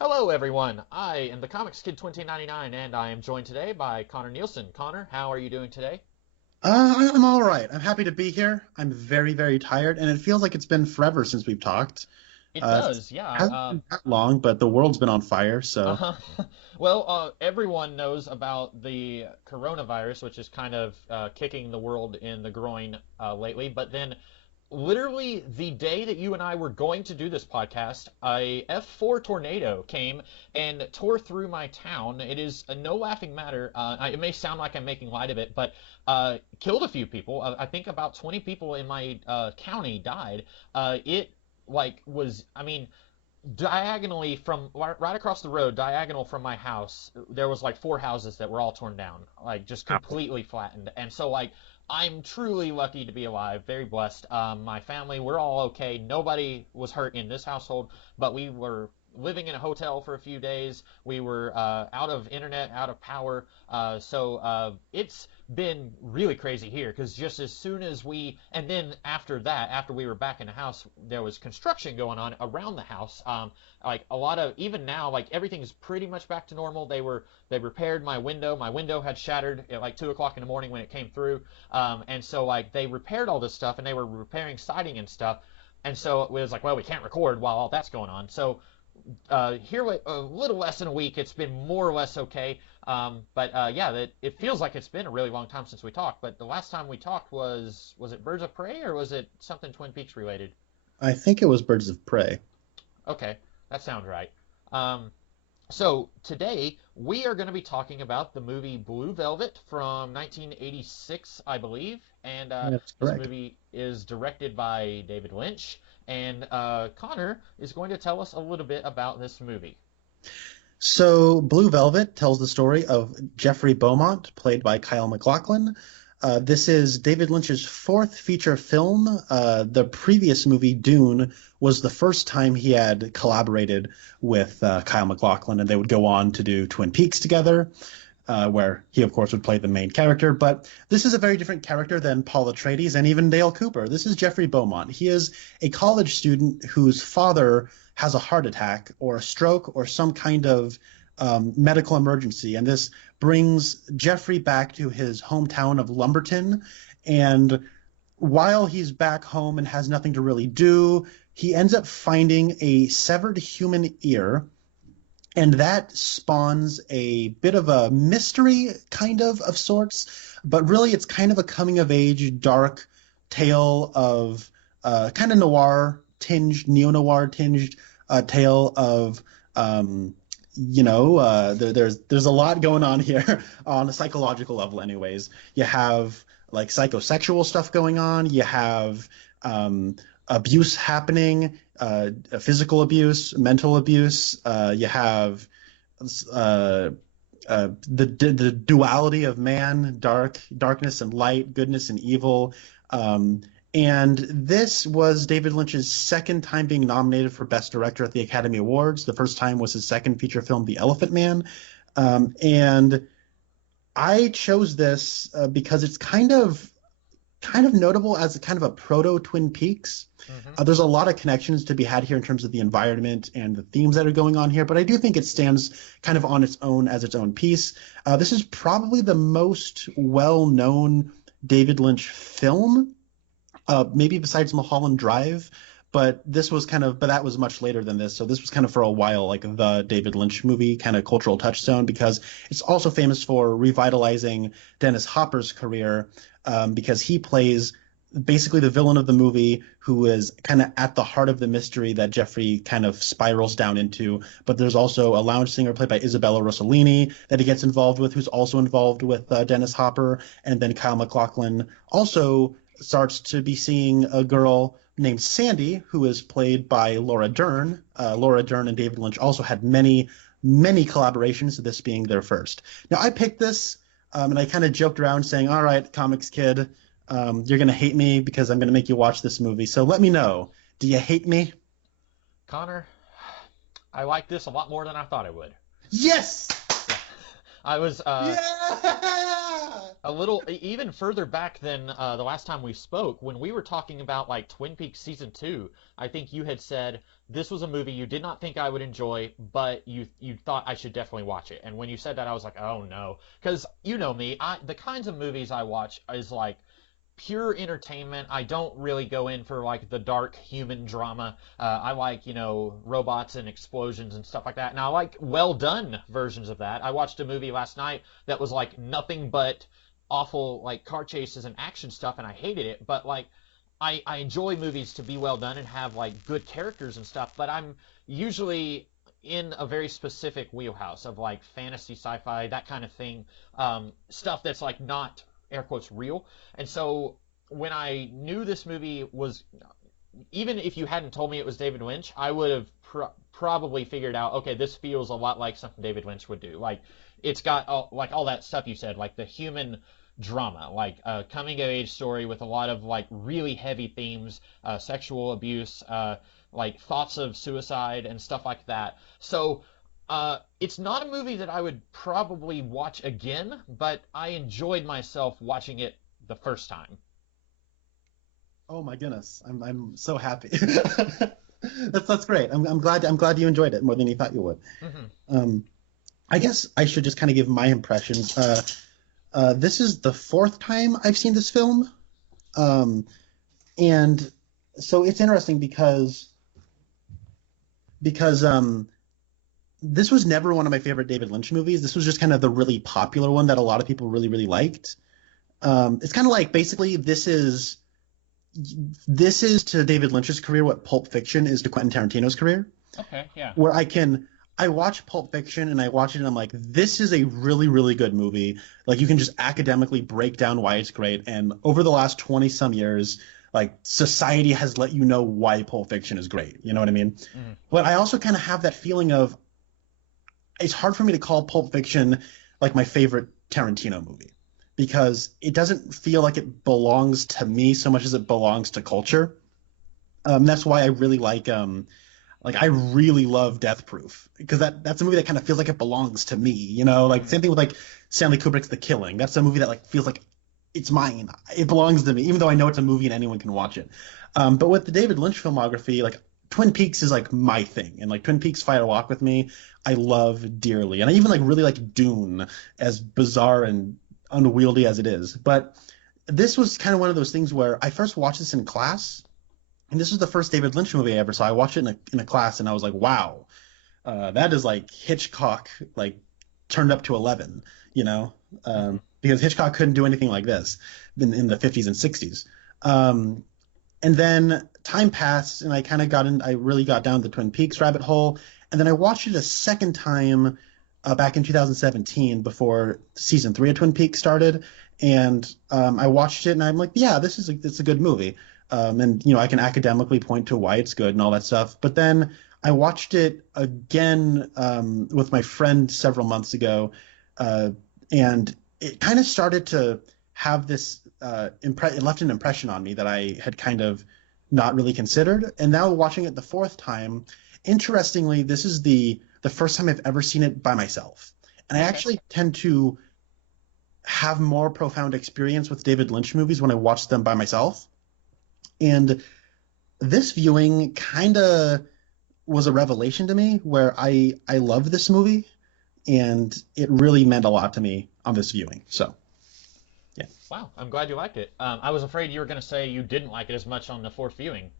Hello, everyone. I am the Comics Kid 2099, and I am joined today by Connor Nielsen. Connor, how are you doing today? I'm all right. I'm happy to be here. I'm very, very tired, and it feels like it's been forever since we've talked. It It does, yeah. hasn't been that long, but the world's been on fire, so Uh, well, everyone knows about the coronavirus, which is kind of kicking the world in the groin lately. But then, literally, the day that you and I were going to do this podcast, a F4 tornado came and tore through my town. It is no laughing matter. It may sound like I'm making light of it, but killed a few people. I think about 20 people in my county died. It like was, I mean diagonally from right across the road, diagonal from my house, there was like four houses that were all torn down, like just completely flattened. And so like I'm truly lucky to be alive, very blessed. My family, we're all okay. Nobody was hurt in this household, but we were living in a hotel for a few days. We were out of internet, out of power. So it's been really crazy here because just as soon as and then after that, after we were back in the house, there was construction going on around the house. Like a lot of, even now, like everything's pretty much back to normal. They repaired my window. My window had shattered at like 2 o'clock in the morning when it came through. And so like they repaired all this stuff and they were repairing siding and stuff. And so it was like, well, we can't record while all that's going on. So here a little less than a week. It's been more or less okay. But yeah, it feels like it's been a really long time since we talked. But the last time we talked was it Birds of Prey or was it something Twin Peaks related? I think it was Birds of Prey. Okay, that sounds right. Um, so today we are going to be talking about the movie Blue Velvet from 1986, I believe, and That's this correct. movie is directed by David Lynch. And Connor is going to tell us a little bit about this movie. So, Blue Velvet tells the story of Jeffrey Beaumont, played by Kyle MacLachlan. This is David Lynch's fourth feature film. The previous movie, Dune, was the first time he had collaborated with Kyle MacLachlan, and they would go on to do Twin Peaks together, where he, of course, would play the main character. But this is a very different character than Paul Atreides and even Dale Cooper. This is Jeffrey Beaumont. He is a college student whose father has a heart attack or a stroke or some kind of medical emergency. And this brings Jeffrey back to his hometown of Lumberton. And while he's back home and has nothing to really do, he ends up finding a severed human ear, and that spawns a bit of a mystery of sorts, but really it's kind of a coming of age dark tale of kind of noir tinged, neo-noir tinged tale of there's a lot going on here on a psychological level. Anyways, you have like psychosexual stuff going on, you have abuse happening, physical abuse, mental abuse. You have uh, the duality of man, darkness and light, goodness and evil. And this was David Lynch's second time being nominated for Best Director at the Academy Awards. The first time was his second feature film, The Elephant Man. And I chose this because it's kind of notable as a kind of a proto Twin Peaks. Hmm. There's a lot of connections to be had here in terms of the environment and the themes that are going on here, but I do think it stands kind of on its own as its own piece. This is probably the most well-known David Lynch film, maybe besides Mulholland Drive. But that was much later than this. So this was kind of for a while, like the David Lynch movie kind of cultural touchstone, because it's also famous for revitalizing Dennis Hopper's career, because he plays basically the villain of the movie who is kind of at the heart of the mystery that Jeffrey kind of spirals down into. But there's also a lounge singer played by Isabella Rossellini that he gets involved with, who's also involved with Dennis Hopper. And then Kyle MacLachlan also starts to be seeing a girl named Sandy, who is played by Laura Dern. Laura Dern and David Lynch also had many, many collaborations, this being their first. Now, I picked this, and I kind of joked around saying, all right, Comics Kid, you're going to hate me because I'm going to make you watch this movie. So let me know. Do you hate me? Connor, I like this a lot more than I thought I would. Yes! Yeah, I was Yeah! a little even further back than the last time we spoke when we were talking about like Twin Peaks season 2. I think you had said this was a movie you did not think I would enjoy, but you thought I should definitely watch it. And when you said that, I was like, oh no, because you know me, the kinds of movies I watch is like pure entertainment. I don't really go in for like the dark human drama. I like, robots and explosions and stuff like that. And I like well done versions of that. I watched a movie last night that was like nothing but awful like car chases and action stuff, and I hated it. But like, I enjoy movies to be well done and have like good characters and stuff. But I'm usually in a very specific wheelhouse of like fantasy, sci-fi, that kind of thing, stuff that's like not air quotes real. And so when I knew this movie was, even if you hadn't told me it was David Lynch, I would have probably figured out, okay, this feels a lot like something David Lynch would do. Like it's got all that stuff you said, like the human drama, like a coming of age story with a lot of like really heavy themes, sexual abuse, like thoughts of suicide and stuff like that. So it's not a movie that I would probably watch again, but I enjoyed myself watching it the first time. Oh my goodness, I'm so happy. That's great. I'm glad you enjoyed it more than you thought you would. Hmm. I guess I should just kind of give my impressions. This is the fourth time I've seen this film, and so it's interesting because this was never one of my favorite David Lynch movies. This was just kind of the really popular one that a lot of people really, really liked. It's kind of like basically this is to David Lynch's career what Pulp Fiction is to Quentin Tarantino's career. Okay, yeah. Where I watch Pulp Fiction and I watch it and I'm like, this is a really, really good movie. Like you can just academically break down why it's great. And over the last 20 some years, like society has let you know why Pulp Fiction is great. You know what I mean? Mm-hmm. But I also kind of have that feeling of it's hard for me to call Pulp Fiction like my favorite Tarantino movie because it doesn't feel like it belongs to me so much as it belongs to culture. That's why I really like I really love Death Proof because that's a movie that kind of feels like it belongs to me, like same thing with like Stanley Kubrick's The Killing. That's a movie that like feels like it's mine. It belongs to me, even though I know it's a movie and anyone can watch it. But with the David Lynch filmography, like Twin Peaks is like my thing, and like Twin Peaks Fire Walk with Me, I love dearly, and I even like really like Dune, as bizarre and unwieldy as it is. But this was kind of one of those things where I first watched this in class. And this was the first David Lynch movie I ever saw. I watched it in a class, and I was like, "Wow, that is like Hitchcock, like turned up to 11." Because Hitchcock couldn't do anything like this in the 50s and 60s. And then time passed, and I kind of I really got down the Twin Peaks rabbit hole. And then I watched it a second time back in 2017 before season 3 of Twin Peaks started. And I watched it, and I'm like, "Yeah, it's a good movie." And I can academically point to why it's good and all that stuff. But then I watched it again with my friend several months ago, and it kind of started to have this it left an impression on me that I had kind of not really considered. And now watching it the fourth time, interestingly, this is the first time I've ever seen it by myself. And I actually tend to have more profound experience with David Lynch movies when I watch them by myself. And this viewing kind of was a revelation to me where I love this movie, and it really meant a lot to me on this viewing. So, yeah. Wow, I'm glad you liked it. I was afraid you were going to say you didn't like it as much on the fourth viewing.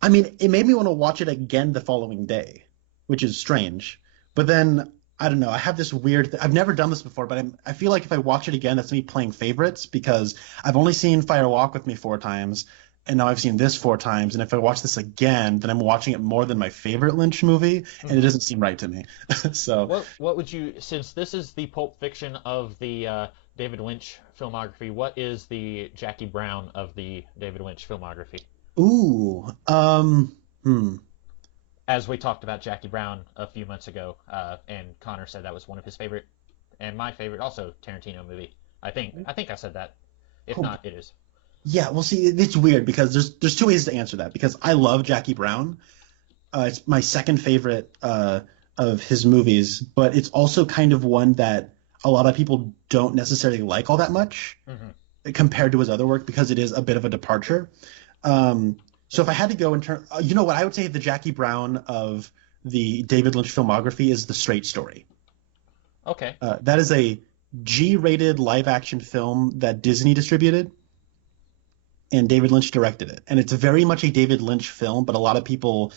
I mean, it made me want to watch it again the following day, which is strange. But then, I don't know, I have this weird I've never done this before, but I feel like if I watch it again, that's me playing favorites because I've only seen Fire Walk with Me 4 times, and now I've seen this 4 times, and if I watch this again, then I'm watching it more than my favorite Lynch movie, and it doesn't seem right to me. So what would you, since this is the Pulp Fiction of the David Lynch filmography, what is the Jackie Brown of the David Lynch filmography? Ooh, As we talked about Jackie Brown a few months ago, and Connor said that was one of his favorite, and my favorite also Tarantino movie. I think I said that. If not, it is. Yeah, well, see, it's weird because there's 2 ways to answer that. Because I love Jackie Brown, it's my second favorite of his movies, but it's also kind of one that a lot of people don't necessarily like all that much compared to his other work because it is a bit of a departure. So if I had to go in turn, you know what I would say the Jackie Brown of the David Lynch filmography is The Straight Story. Okay. That is a G-rated live-action film that Disney distributed, and David Lynch directed it. And it's very much a David Lynch film, but a lot of people,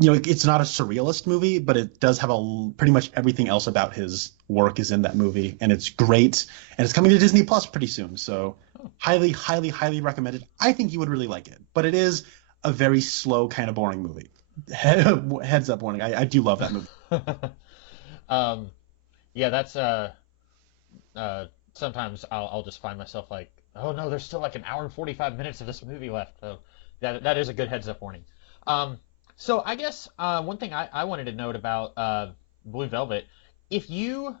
it's not a surrealist movie, but it does have pretty much everything else about his work is in that movie, and it's great. And it's coming to Disney Plus pretty soon, so highly, highly, highly recommended. I think you would really like it, but it is a very slow, kind of boring movie. Heads up warning. I do love that movie. um, yeah, that's sometimes I'll just find myself like, oh no, there's still like an hour and 45 minutes of this movie left. So that is a good heads up warning. So I guess one thing I wanted to note about Blue Velvet, if you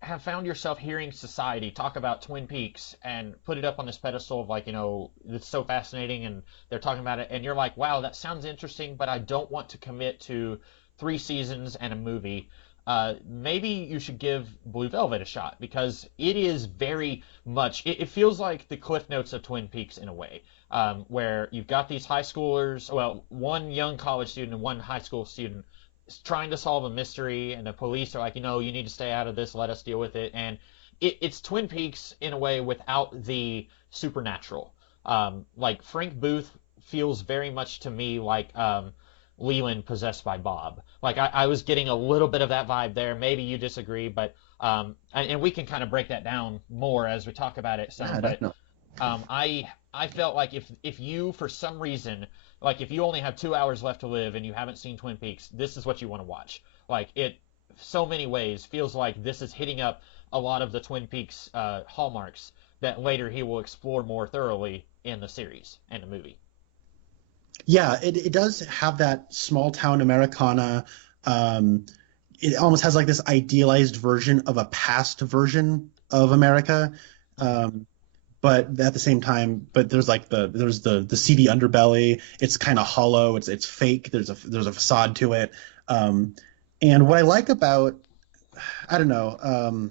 have found yourself hearing society talk about Twin Peaks and put it up on this pedestal of like, it's so fascinating and they're talking about it and you're like, wow, that sounds interesting, but I don't want to commit to 3 seasons and a movie. Maybe you should give Blue Velvet a shot because it is very much, it feels like the Cliff Notes of Twin Peaks in a way, where you've got these high schoolers, well, one young college student and one high school student trying to solve a mystery, and the police are like, you need to stay out of this, let us deal with it. And it's Twin Peaks in a way without the supernatural. Like Frank Booth feels very much to me like Leland possessed by Bob. Like I was getting a little bit of that vibe there. Maybe you disagree, but and we can kind of break that down more as we talk about it some. Yeah, but I felt like if you for some reason, like if you only have 2 hours left to live and you haven't seen Twin Peaks, this is what you want to watch. Like it, so many ways feels like this is hitting up a lot of the Twin Peaks hallmarks that later he will explore more thoroughly in the series and the movie. Yeah, it does have that small town Americana. It almost has like this idealized version of a past version of America. But at the same time, there's like there's the seedy underbelly. It's kind of hollow. It's fake. There's a facade to it. And what I like about, I don't know,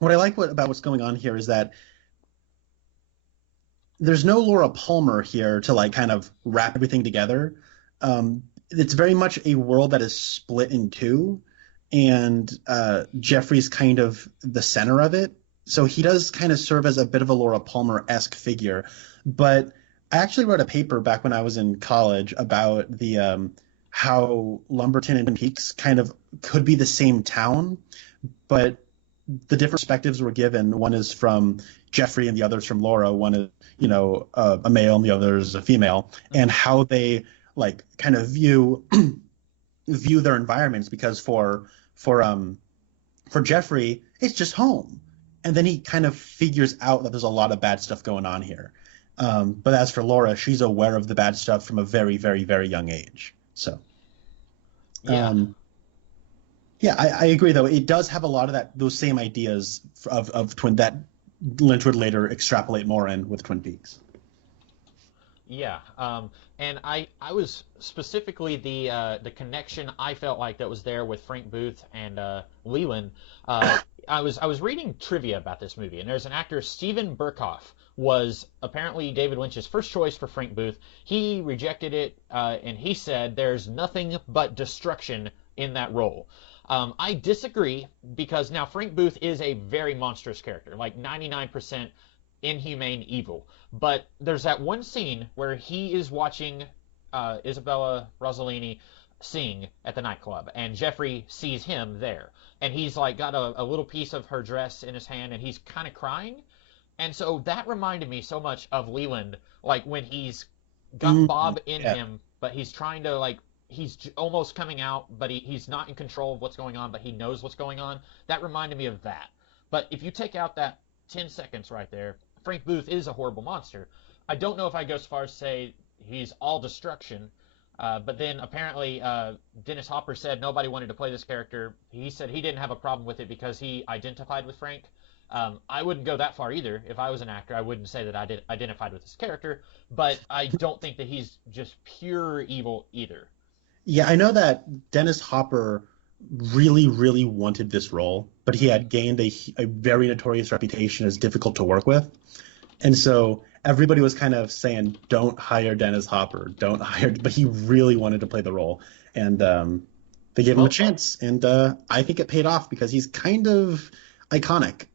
what I like about what's going on here is that there's no Laura Palmer here to like kind of wrap everything together. It's very much a world that is split in two, and Jeffrey's kind of the center of it. So he does kind of serve as a bit of a Laura Palmer-esque figure. But I actually wrote a paper back when I was in college about the how Lumberton and Twin Peaks kind of could be the same town, but the different perspectives were given. One is from Jeffrey and the other is from Laura. One is, a male and the other is a female, and how they like kind of view their environments. Because for Jeffrey, it's just home. And then he kind of figures out that there's a lot of bad stuff going on here. But as for Laura, she's aware of the bad stuff from a very, very, very young age. So, Yeah. I agree, though. It does have a lot of those same ideas of Twin that Lynch would later extrapolate more in with Twin Peaks. Yeah, and I was specifically the connection I felt like that was there with Frank Booth and Leland. I was reading trivia about this movie, and there's an actor, Steven Berkoff, was apparently David Lynch's first choice for Frank Booth. He rejected it, and he said there's nothing but destruction in that role. I disagree because now Frank Booth is a very monstrous character, like 99% inhumane evil. But there's that one scene where he is watching Isabella Rossellini sing at the nightclub, and Jeffrey sees him there, and he's like got a little piece of her dress in his hand, and he's kind of crying, and so that reminded me so much of Leland, like when he's got Bob in him, but he's trying to like he's almost coming out, but he's not in control of what's going on, but he knows what's going on. That reminded me of that. But if you take out that 10 seconds right there, Frank Booth is a horrible monster. I don't know if I go so far as to say he's all destruction, but then apparently Dennis Hopper said nobody wanted to play this character. He said he didn't have a problem with it because he identified with Frank. I wouldn't go that far either. If I was an actor, I wouldn't say that I did identified with this character, but I don't think that he's just pure evil either. Yeah, I know that Dennis Hopper really, really wanted this role, but he had gained a very notorious reputation as difficult to work with. And so everybody was kind of saying, "Don't hire Dennis Hopper, don't hire," but he really wanted to play the role, and they gave him a Well, chance, and I think it paid off because he's kind of iconic.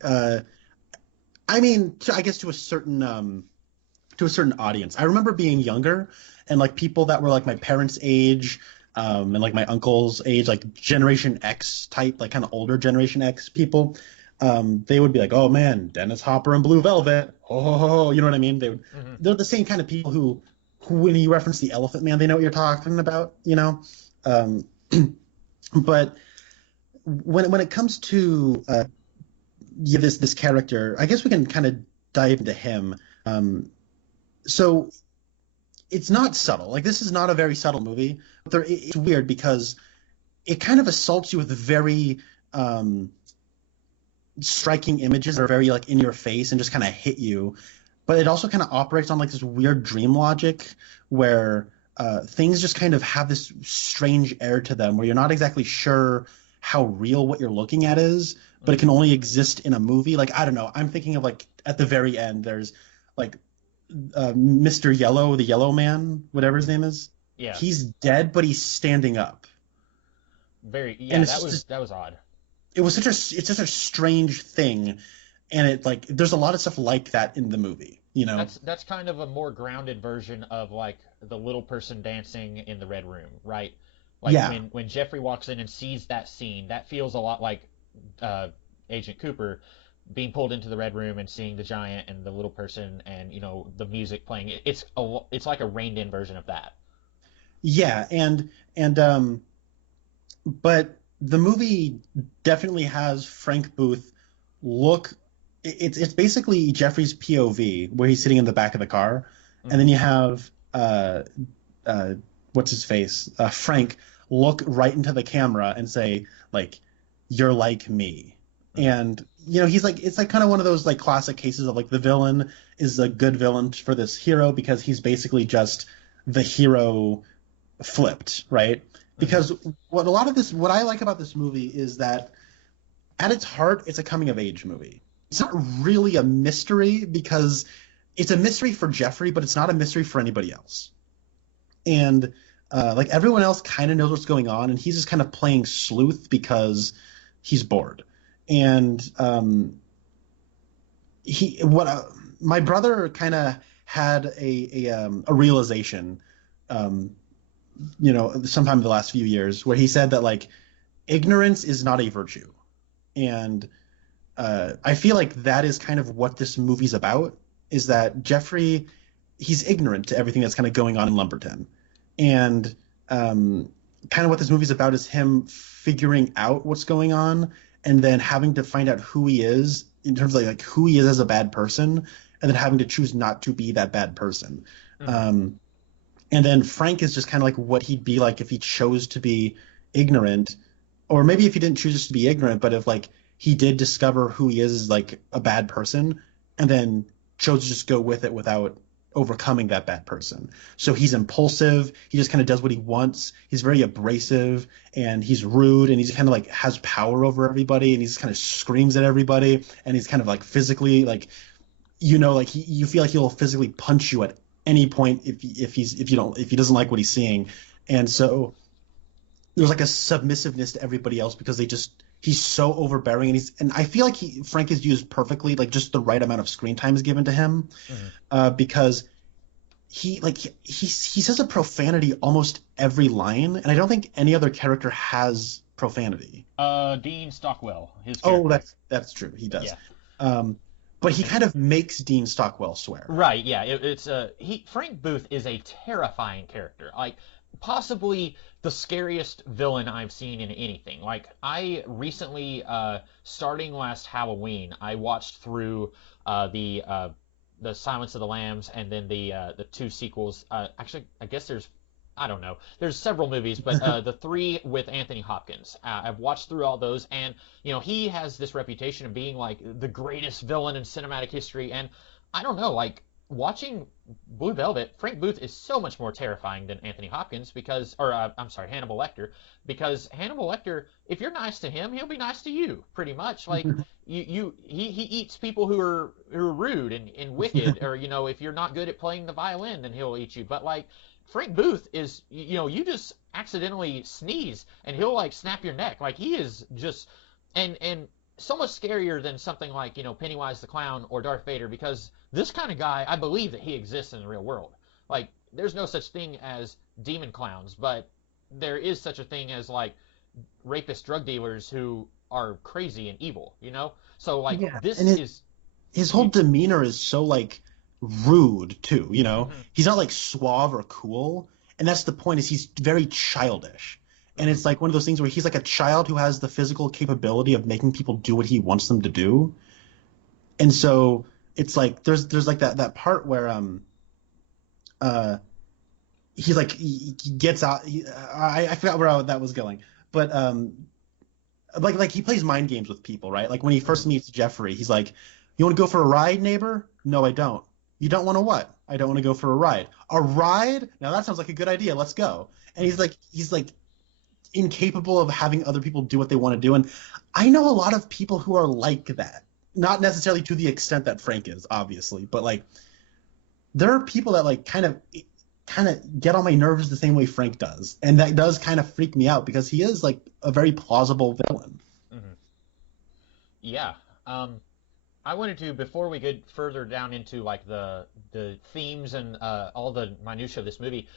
I mean, I guess to a certain audience. I remember being younger and like people that were like my parents' age, and like my uncle's age, like Generation X type, like kind of older Generation X people. They would be like, "Oh man, Dennis Hopper and Blue Velvet." Oh, you know what I mean? mhm. They're the same kind of people who when you reference the Elephant Man, they know what you're talking about, you know. Um, but when it comes to yeah, this character, I guess we can kind of dive into him. So it's not subtle. Like this is not a very subtle movie. It's weird because it kind of assaults you with very um, striking images that are very like in your face and just kind of hit you. But it also kind of operates on like this weird dream logic where things just kind of have this strange air to them where you're not exactly sure how real what you're looking at is, but it can only exist in a movie. Like I don't know. I'm thinking of like at the very end, there's like Mr. Yellow, the Yellow Man, whatever his name is. Yeah, He's dead, but he's standing up, yeah, and it's that just was odd. it was such a it's such a strange thing, and it like there's a lot of stuff like that in the movie, you know. That's kind of a more grounded version of like the little person dancing in the red room, right? Like Yeah, when Jeffrey walks in and sees that scene, that feels a lot like uh, Agent Cooper being pulled into the red room and seeing the giant and the little person and the music playing. It's like a reined in version of that. yeah, and but the movie definitely has Frank Booth look. It's basically Jeffrey's POV where he's sitting in the back of the car, and then Hmm. you have uh, what's his face, Frank, look right into the camera and say like, "You're like me," Hmm. and he's like it's like kind of one of those like classic cases of like the villain is a good villain for this hero because he's basically just the hero flipped, right? Hmm. Because what I like about this movie is that at its heart, it's a coming of age movie. It's not really a mystery because it's a mystery for Jeffrey, but it's not a mystery for anybody else. And like everyone else kind of knows what's going on, and he's just kind of playing sleuth because he's bored. And he what my brother kind of had a realization, um, sometime in the last few years, where he said that like ignorance is not a virtue, and I feel like that is kind of what this movie's about. Is that Jeffrey? He's ignorant to everything that's kind of going on in Lumberton, and kind of what this movie's about is him figuring out what's going on and then having to find out who he is in terms of like who he is as a bad person, and then having to choose not to be that bad person. Hmm. Um, and then Frank is just kind of like what he'd be like if he chose to be ignorant, or maybe if he didn't choose to be ignorant, but if like he did discover who he is as like a bad person, and then chose to just go with it without overcoming that bad person. So he's impulsive. He just kind of does what he wants. He's very abrasive and he's rude and he's kind of like has power over everybody and he's kind of screams at everybody and he's kind of like physically like like you feel like he'll physically punch you at any point if he doesn't like what he's seeing, and so there's like a submissiveness to everybody else because he's so overbearing and I feel like Frank is used perfectly, like just the right amount of screen time is given to him, Hmm. because he says a profanity almost every line, and I don't think any other character has profanity. Dean Stockwell, his Oh, character. that's true, he does. Yeah. um but he kind of makes Dean Stockwell swear. Right, yeah. It's he Frank Booth is a terrifying character. Like possibly the scariest villain I've seen in anything. Like I recently starting last Halloween, I watched through the Silence of the Lambs and then the two sequels. Actually, I guess I don't know. There's several movies, but the three with Anthony Hopkins. I've watched through all those, and he has this reputation of being like the greatest villain in cinematic history, and I don't know, like watching Blue Velvet, Frank Booth is so much more terrifying than Anthony Hopkins I'm sorry, Hannibal Lecter, because Hannibal Lecter, if you're nice to him, he'll be nice to you, pretty much. Like he eats people who are rude and wicked, or if you're not good at playing the violin, then he'll eat you. But like Frank Booth is, you just accidentally sneeze and he'll like snap your neck. Like he is just and so much scarier than something like Pennywise the Clown or Darth Vader, because this kind of guy, I believe that he exists in the real world. Like there's no such thing as demon clowns, but there is such a thing as like rapist drug dealers who are crazy and evil. So like Yeah, this and is his whole demeanor is so like rude too. mhm, He's not like suave or cool, and that's the point. Is he's very childish, and mhm, it's like one of those things where he's like a child who has the physical capability of making people do what he wants them to do, and so it's like there's like that part where uh he's like he gets out. I forgot where that was going, but like he plays mind games with people, right? Like when he first mhm. meets Jeffrey, he's like, "You want to go for a ride, neighbor?" "No, I don't." "You don't want to what?" "I don't want to go for a ride." "A ride? Now that sounds like a good idea. Let's go." And Mhm. he's like incapable of having other people do what they want to do. And I know a lot of people who are like that. Not necessarily to the extent that Frank is, obviously, but like there are people that like kind of get on my nerves the same way Frank does, and that does kind of freak me out because he is like a very plausible villain. Mhm. Yeah. Um, I wanted to, before we get further down into like the themes and all the minutia of this movie.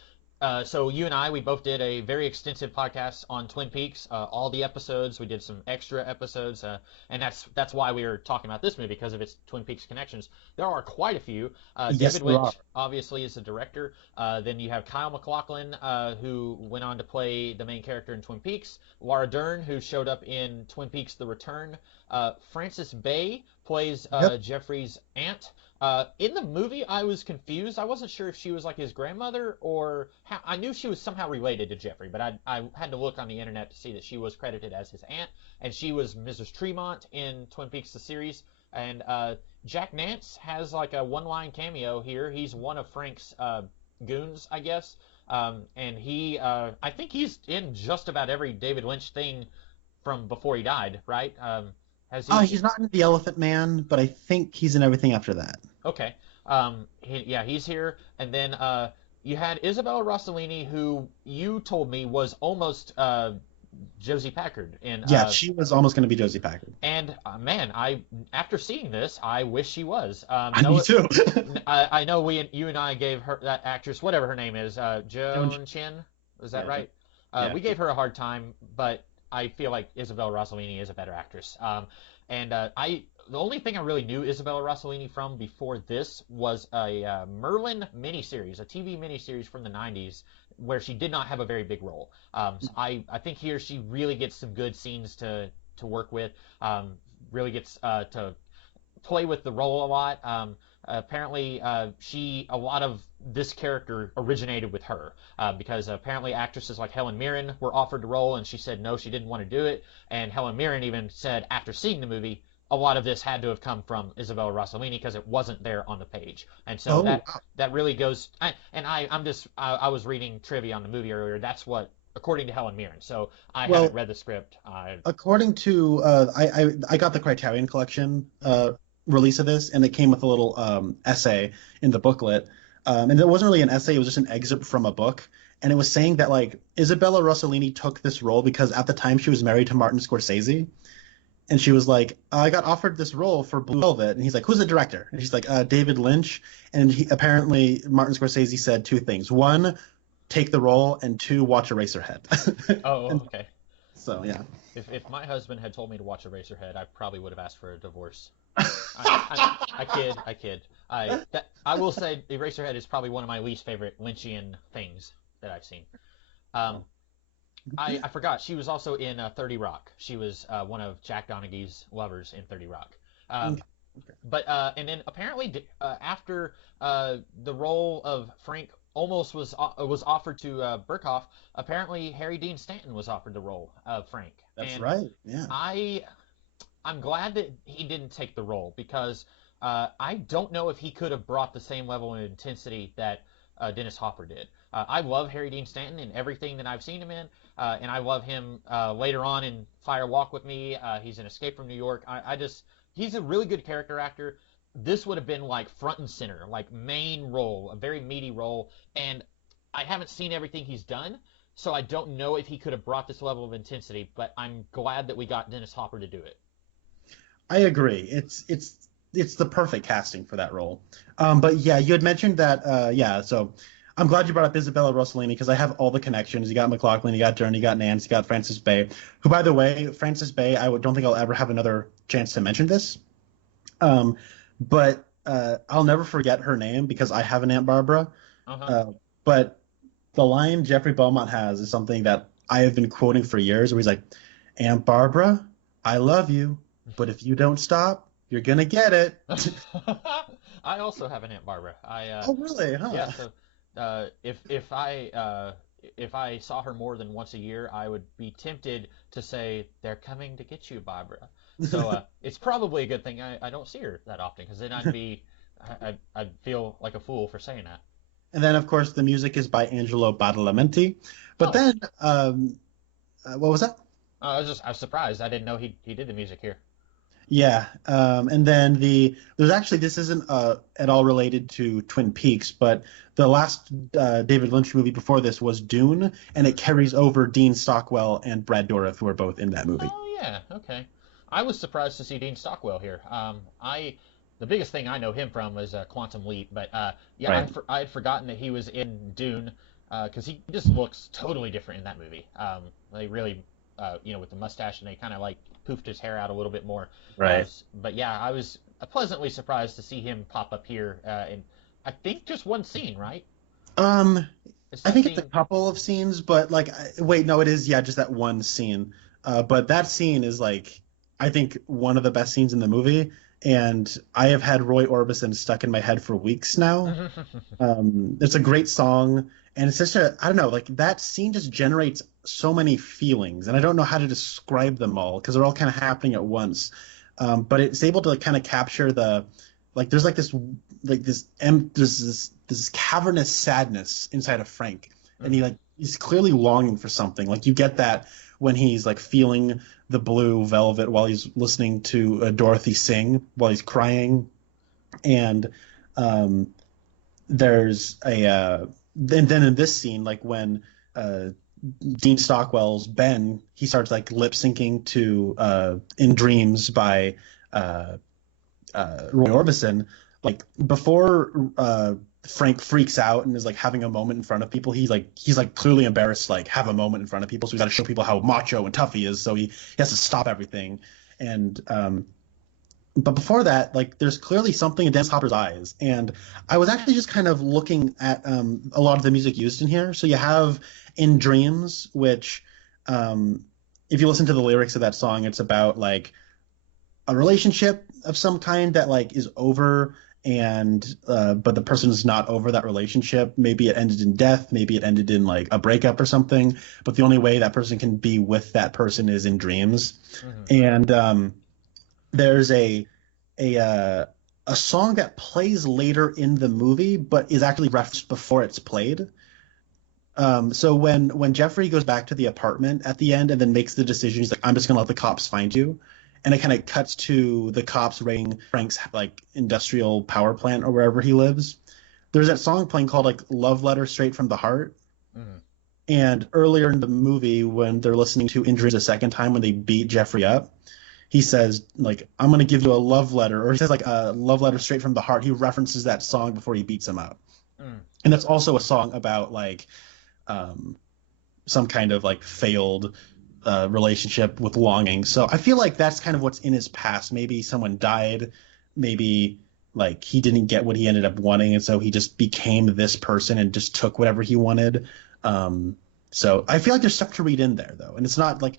So you and I, we both did a very extensive podcast on Twin Peaks, all the episodes. We did some extra episodes, and that's why we were talking about this movie, because of its Twin Peaks connections. There are quite a few. Yes, David there are. Lynch obviously is the director. Then you have Kyle MacLachlan, who went on to play the main character in Twin Peaks. Laura Dern, who showed up in Twin Peaks: The Return. Frances Bay plays Yep. Jeffrey's aunt. In the movie, I was confused. I wasn't sure if she was like his grandmother or how. I knew she was somehow related to Jeffrey, but I had to look on the internet to see that she was credited as his aunt, and she was Mrs. Tremont in Twin Peaks the series. And Jack Nance has like a one-line cameo here. He's one of Frank's goons, I guess. And I think he's in just about every David Lynch thing from before he died, right? Has he? He's not in The Elephant Man, but I think he's in everything after that. Okay. Yeah, he's here. And then you had Isabella Rossellini, who you told me was almost Josie Packard in Yeah, she was almost going to be Josie Packard. and man, I after seeing this, I wish she was. Me Noah, too. I know you and I gave her that actress, whatever her name is, Joan- Joan Chin. Is that yeah, right? yeah. We gave her a hard time, but I feel like Isabella Rossellini is a better actress. And the only thing I really knew Isabella Rossellini from before this was a Merlin miniseries, a TV miniseries from the '90s, where she did not have a very big role. So I think here she really gets some good scenes to work with. Really gets to play with the role a lot. Apparently, a lot of this character originated with her, because apparently actresses like Helen Mirren were offered the role and she said no, she didn't want to do it. And Helen Mirren even said after seeing the movie, a lot of this had to have come from Isabella Rossellini because it wasn't there on the page. And so Oh, that really goes. I was reading trivia on the movie earlier. That's what according to Helen Mirren. So I haven't well, read the script. according to I got the Criterion Collection release of this, and it came with a little essay in the booklet, and it wasn't really an essay; it was just an excerpt from a book, and it was saying that like Isabella Rossellini took this role because at the time she was married to Martin Scorsese, and she was like, "I got offered this role for Blue Velvet," and he's like, "Who's the director?" And she's like, "David Lynch," and apparently Martin Scorsese said two things: one, take the role, and two, watch Eraserhead. Oh, And okay. so yeah. If my husband had told me to watch Eraserhead, I probably would have asked for a divorce. I kid. I will say Eraserhead is probably one of my least favorite Lynchian things that I've seen. Um, I forgot she was also in 30 Rock. She was one of Jack Donaghy's lovers in 30 Rock. Um, Okay. but and then apparently after the role of Frank almost was offered to Burkhoff, apparently Harry Dean Stanton was offered the role of Frank, That's and right. Yeah. I I'm glad that he didn't take the role because I don't know if he could have brought the same level of intensity that Dennis Hopper did. I love Harry Dean Stanton in everything that I've seen him in, and I love him later on in Fire Walk with Me. He's in Escape from New York. He's a really good character actor. This would have been like front and center, like main role, a very meaty role, and I haven't seen everything he's done, so I don't know if he could have brought this level of intensity, but I'm glad that we got Dennis Hopper to do it. I agree. It's the perfect casting for that role. But yeah, you had mentioned that. Yeah, so I'm glad you brought up Isabella Rossellini because I have all the connections. You got McLaughlin, you got Dern, you got Nance, you got Frances Bay. Who, by the way, Frances Bay, don't think I'll ever have another chance to mention this. But I'll never forget her name because I have an Aunt Barbara. But the line Jeffrey Beaumont has is something that I have been quoting for years, where he's like, "Aunt Barbara, I love you, but if you don't stop, you're gonna get it." I also have an Aunt Barbara. Oh, really? Huh? Yeah. So if I saw her more than once a year, I would be tempted to say, "They're coming to get you, Barbara." So it's probably a good thing I don't see her that often, because then I'd feel like a fool for saying that. And then, of course, the music is by Angelo Badalamenti. But then, what was that? I was surprised. I didn't know he did the music here. Yeah, and then there's actually, this isn't at all related to Twin Peaks, but the last David Lynch movie before this was Dune, and it carries over Dean Stockwell and Brad Dourif, who are both in that movie. Oh yeah, okay. I was surprised to see Dean Stockwell here. The biggest thing I know him from was Quantum Leap, but yeah, Right. I had forgotten that he was in Dune, because he just looks totally different in that movie. They really, with the mustache, and they kind of like poofed his hair out a little bit more. Right. But yeah, I was pleasantly surprised to see him pop up here in, I think, just one scene, right? It's I that think it's a scene. couple of scenes, but like, wait, no, it is, yeah, just that one scene. But that scene is like, I think one of the best scenes in the movie, and I have had Roy Orbison stuck in my head for weeks now. It's a great song, and it's I don't know, like that scene just generates so many feelings, and I don't know how to describe them all because they're all kind of happening at once. But it's able to like kind of capture like there's like this there's this cavernous sadness inside of Frank, and he's clearly longing for something. Like you get that when he's like feeling the blue velvet while he's listening to Dorothy sing while he's crying, and there's and then in this scene, like when Dean Stockwell's Ben, he starts like lip syncing to "In Dreams" by Roy Orbison. Like before Frank freaks out and is like having a moment in front of people, he's like clearly embarrassed to like have a moment in front of people, so he's got to show people how macho and tough he is, so he has to stop everything. And but before that, like there's clearly something in Dennis Hopper's eyes, and I was actually just kind of looking at a lot of the music used in here. So you have "In Dreams," which if you listen to the lyrics of that song, it's about like a relationship of some kind that like is over, and but the person is not over that relationship. Maybe it ended in death, maybe it ended in like a breakup or something, but the only way that person can be with that person is in dreams. And there's a song that plays later in the movie but is actually referenced before it's played. So when Jeffrey goes back to the apartment at the end and then makes the decision, he's like, "I'm just gonna let the cops find you," and it kind of cuts to the cops raiding Frank's like industrial power plant or wherever he lives. There's that song playing called like "Love Letter Straight from the Heart." And earlier in the movie, when they're listening to "Injuries" a second time, when they beat Jeffrey up, he says like, "I'm gonna give you a love letter," or he says like a "love letter straight from the heart." He references that song before he beats him up. And that's also a song about like some kind of like failed relationship with longing. So I feel like that's kind of what's in his past. Maybe someone died, maybe like he didn't get what he ended up wanting, and so he just became this person and just took whatever he wanted. So I feel like there's stuff to read in there though, and it's not like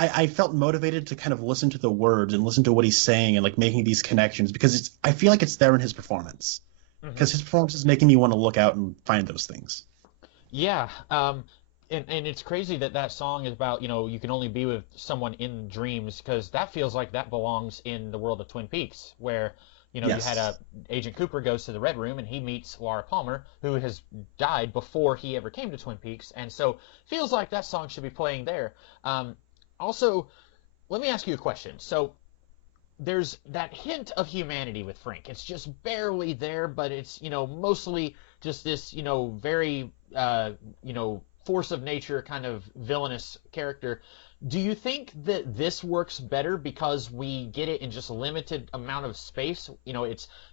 I felt motivated to kind of listen to the words and listen to what he's saying and like making these connections because I feel like it's there in his performance, because his performance is making me want to look out and find those things. Yeah, and it's crazy that song is about, you can only be with someone in dreams, because that feels like that belongs in the world of Twin Peaks, where, You had Yes. Agent Cooper goes to the Red Room and he meets Laura Palmer, who has died before he ever came to Twin Peaks, and so feels like that song should be playing there. Also, let me ask you a question. So there's that hint of humanity with Frank. It's just barely there, but it's, mostly just this, very, force of nature kind of villainous character. Do you think that this works better because we get it in just a limited amount of space?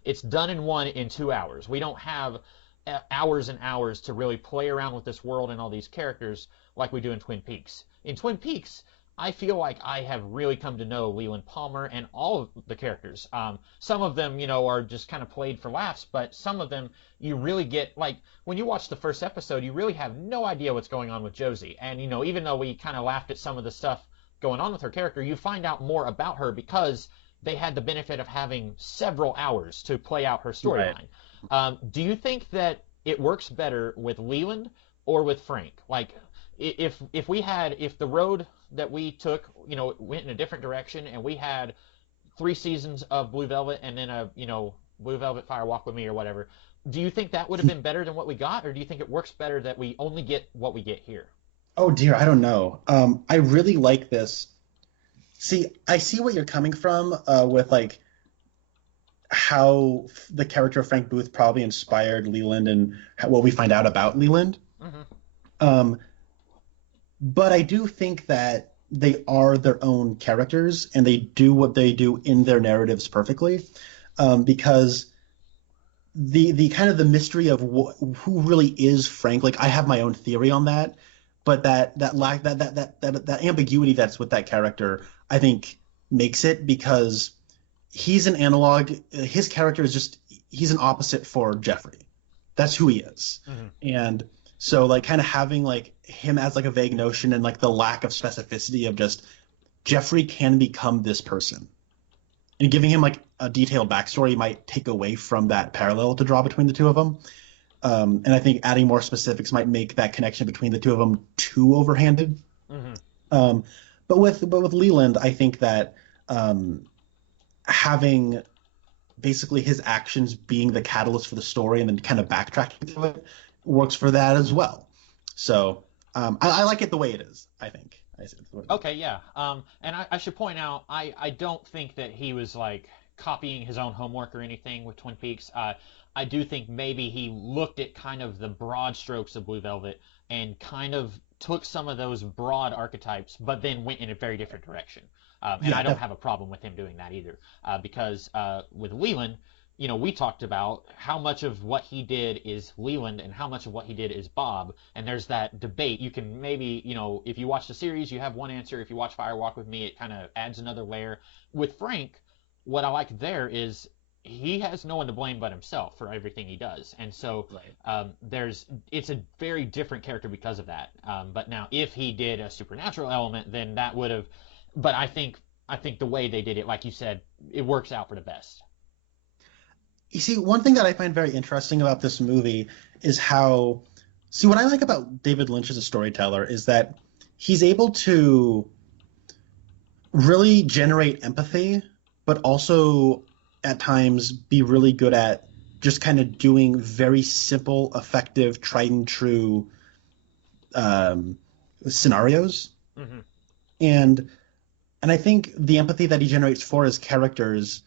It's done in 2 hours. We don't have hours and hours to really play around with this world and all these characters like we do in Twin Peaks. In Twin Peaks, I feel like I have really come to know Leland Palmer and all of the characters. Some of them, are just kind of played for laughs, but some of them you really get, like, when you watch the first episode, you really have no idea what's going on with Josie. And, even though we kind of laughed at some of the stuff going on with her character, you find out more about her because they had the benefit of having several hours to play out her storyline. Right. Do you think that it works better with Leland or with Frank? Like, if the road that we took, went in a different direction, and we had 3 seasons of Blue Velvet and then Blue Velvet Fire Walk with Me or whatever, do you think that would have been better than what we got, or do you think it works better that we only get what we get here? Oh dear, I don't know. I really like this. See, I see what you're coming from with like how the character of Frank Booth probably inspired Leland and what we find out about Leland. Mm-hmm. But I do think that they are their own characters and they do what they do in their narratives perfectly, because the kind of the mystery of who really is Frank. Like, I have my own theory on that, but that ambiguity that's with that character, I think, makes it, because he's an analog. His character is just, he's an opposite for Jeffrey. That's who he is. Mm-hmm. And so, like, kind of having like him as like a vague notion and like the lack of specificity of just Jeffrey can become this person, and giving him like a detailed backstory might take away from that parallel to draw between the two of them. And I think adding more specifics might make that connection between the two of them too overhanded. Mm-hmm. But with Leland, I think that having basically his actions being the catalyst for the story and then kind of backtracking to it works for that as well. So I like it the way it is, I think. Okay, yeah. And I should point out, I don't think that he was like copying his own homework or anything with Twin Peaks. I do think maybe he looked at kind of the broad strokes of Blue Velvet and kind of took some of those broad archetypes, but then went in a very different direction. And I don't have a problem with him doing that either, because with Leland, we talked about how much of what he did is Leland and how much of what he did is Bob, and there's that debate. You can maybe, if you watch the series, you have one answer. If you watch Fire Walk with Me, it kind of adds another layer. With Frank, what I like there is he has no one to blame but himself for everything he does, and so it's a very different character because of that. But now, if he did a supernatural element, then that would have. But I think the way they did it, like you said, it works out for the best. You see, one thing that I find very interesting about this movie is how. See, what I like about David Lynch as a storyteller is that he's able to really generate empathy, but also at times be really good at just kind of doing very simple, effective, tried and true scenarios. Mm-hmm. And I think the empathy that he generates for his characters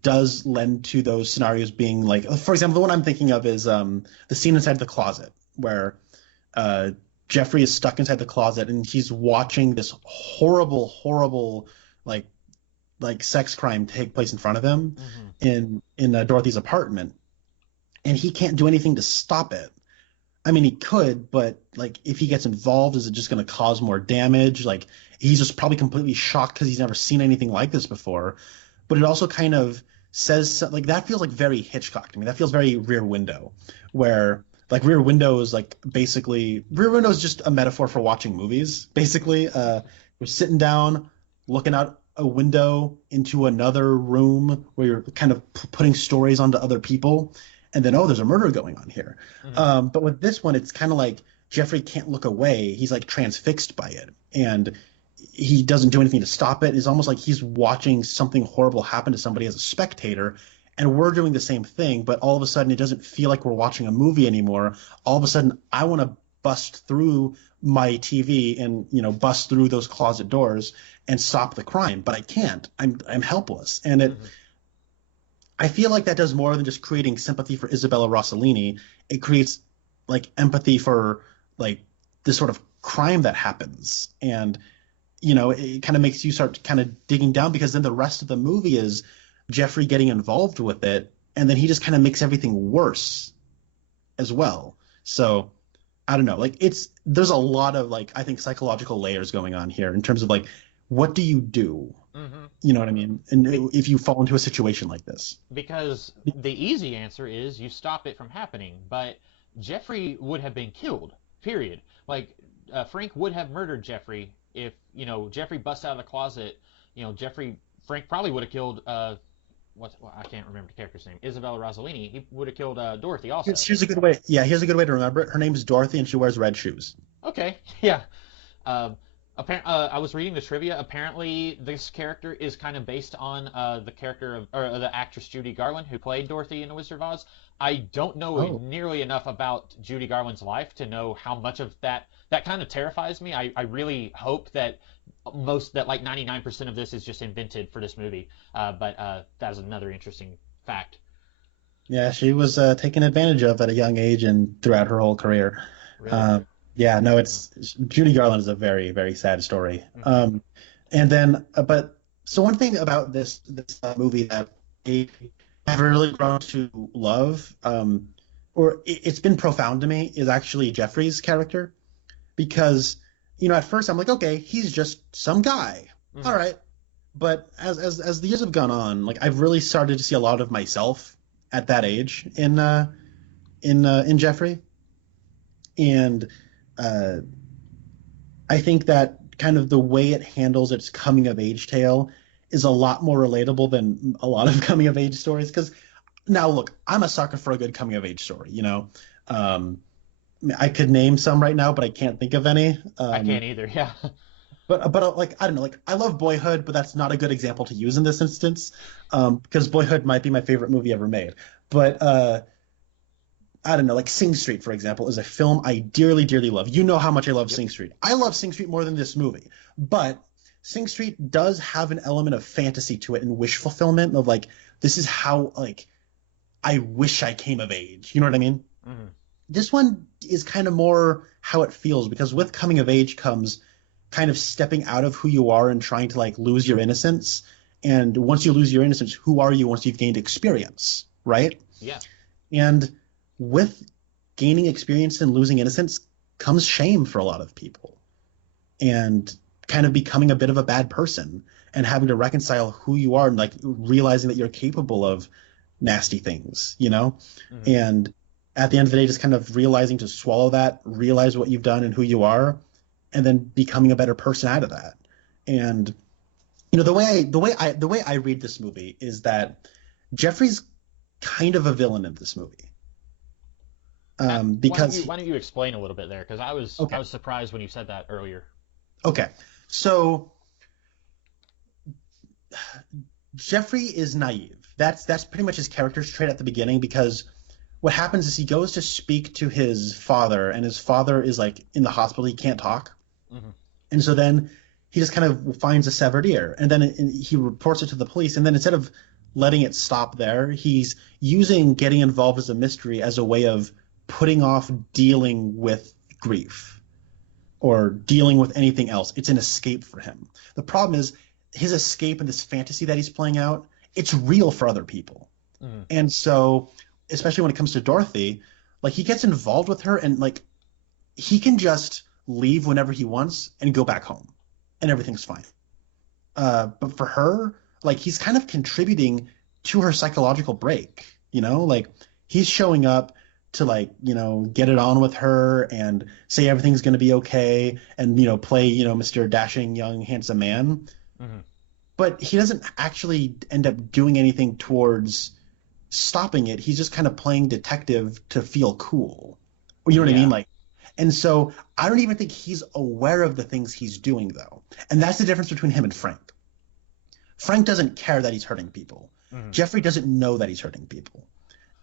does lend to those scenarios being like, for example, the one I'm thinking of is the scene inside the closet where Jeffrey is stuck inside the closet and he's watching this horrible like sex crime take place in front of him. Mm-hmm. in Dorothy's apartment, and he can't do anything to stop it. I mean, he could, but like if he gets involved, is it just going to cause more damage? Like, he's just probably completely shocked because he's never seen anything like this before. But it also kind of says, like, that feels like very Hitchcock to me. That feels very Rear Window, where like Rear Window is like basically Rear Window is just a metaphor for watching movies. Basically, you're sitting down, looking out a window into another room where you're kind of putting stories onto other people, and then, oh, there's a murder going on here. Mm-hmm. But with this one, it's kind of like Jeffrey can't look away. He's like transfixed by it, and he doesn't do anything to stop it. It's almost like he's watching something horrible happen to somebody as a spectator, and we're doing the same thing, but all of a sudden it doesn't feel like we're watching a movie anymore. All of a sudden I want to bust through my TV and, bust through those closet doors and stop the crime, but I can't. I'm helpless. And I feel like that does more than just creating sympathy for Isabella Rossellini. It creates like empathy for like this sort of crime that happens. And, it kind of makes you start kind of digging down, because then the rest of the movie is Jeffrey getting involved with it. And then he just kind of makes everything worse as well. So I don't know, like there's a lot of like, I think, psychological layers going on here in terms of like, what do you do? Mm-hmm. You know what I mean? And if you fall into a situation like this. Because the easy answer is you stop it from happening, but Jeffrey would have been killed, period. Like, Frank would have murdered Jeffrey if, Jeffrey busts out of the closet. Frank probably would have killed, I can't remember the character's name, Isabella Rossellini. He would have killed Dorothy also. Here's a good way. Yeah, here's a good way to remember it. Her name is Dorothy, and she wears red shoes. Okay, yeah. I was reading the trivia. Apparently, this character is kind of based on the character or the actress Judy Garland, who played Dorothy in The Wizard of Oz. I don't know nearly enough about Judy Garland's life to know how much of that kind of terrifies me. I really hope that like 99% of this is just invented for this movie. But that is another interesting fact. Yeah, she was taken advantage of at a young age and throughout her whole career. Really? Yeah, no, it's Judy Garland is a very, very sad story. Mm-hmm. And then, so one thing about this movie that I've really grown to love, or it's been profound to me, is actually Jeffrey's character, because at first I'm like, okay, he's just some guy, Mm-hmm. all right, but as the years have gone on, like I've really started to see a lot of myself at that age in Jeffrey, and I think that kind of the way it handles its coming of age tale is a lot more relatable than a lot of coming of age stories. Because now, look, I'm a sucker for a good coming of age story. I could name some right now, but I can't think of any. I can't either. Yeah. But like, I don't know, like I love Boyhood, but that's not a good example to use in this instance, because Boyhood might be my favorite movie ever made. But I don't know, like Sing Street, for example, is a film I dearly, dearly love. You know how much I love Sing Street. I love Sing Street more than this movie. But Sing Street does have an element of fantasy to it and wish fulfillment of like, this is how like I wish I came of age. You know what I mean? Mm-hmm. This one is kind of more how it feels, because with coming of age comes kind of stepping out of who you are and trying to like lose your innocence. And once you lose your innocence, who are you once you've gained experience, right? Yeah. And with gaining experience and losing innocence comes shame for a lot of people, and kind of becoming a bit of a bad person and having to reconcile who you are and like realizing that you're capable of nasty things, Mm-hmm. And at the end of the day, just kind of realizing to swallow that, realize what you've done and who you are, and then becoming a better person out of that. And the way I read this movie is that Jeffrey's kind of a villain in this movie. Because why don't you explain a little bit there? Because I was surprised when you said that earlier. Okay, so Jeffrey is naive. That's pretty much his character's trait at the beginning, because what happens is he goes to speak to his father, and his father is like in the hospital. He can't talk. Mm-hmm. And so then he just kind of finds a severed ear, and then he reports it to the police. And then instead of letting it stop there, he's using getting involved as a mystery as a way of putting off dealing with grief or dealing with anything else. It's an escape for him. The problem is his escape and this fantasy that he's playing out, it's real for other people. Mm-hmm. And so, especially when it comes to Dorothy, like he gets involved with her, and like he can just leave whenever he wants and go back home and everything's fine. But for her, like he's kind of contributing to her psychological break, like he's showing up to like, get it on with her and say everything's going to be okay and, play, Mr. Dashing Young Handsome Man. Mm-hmm. But he doesn't actually end up doing anything towards stopping it. He's just kind of playing detective to feel cool. You know what I mean? Like, and so I don't even think he's aware of the things he's doing, though. And that's the difference between him and Frank. Frank doesn't care that he's hurting people. Jeffrey doesn't know that he's hurting people.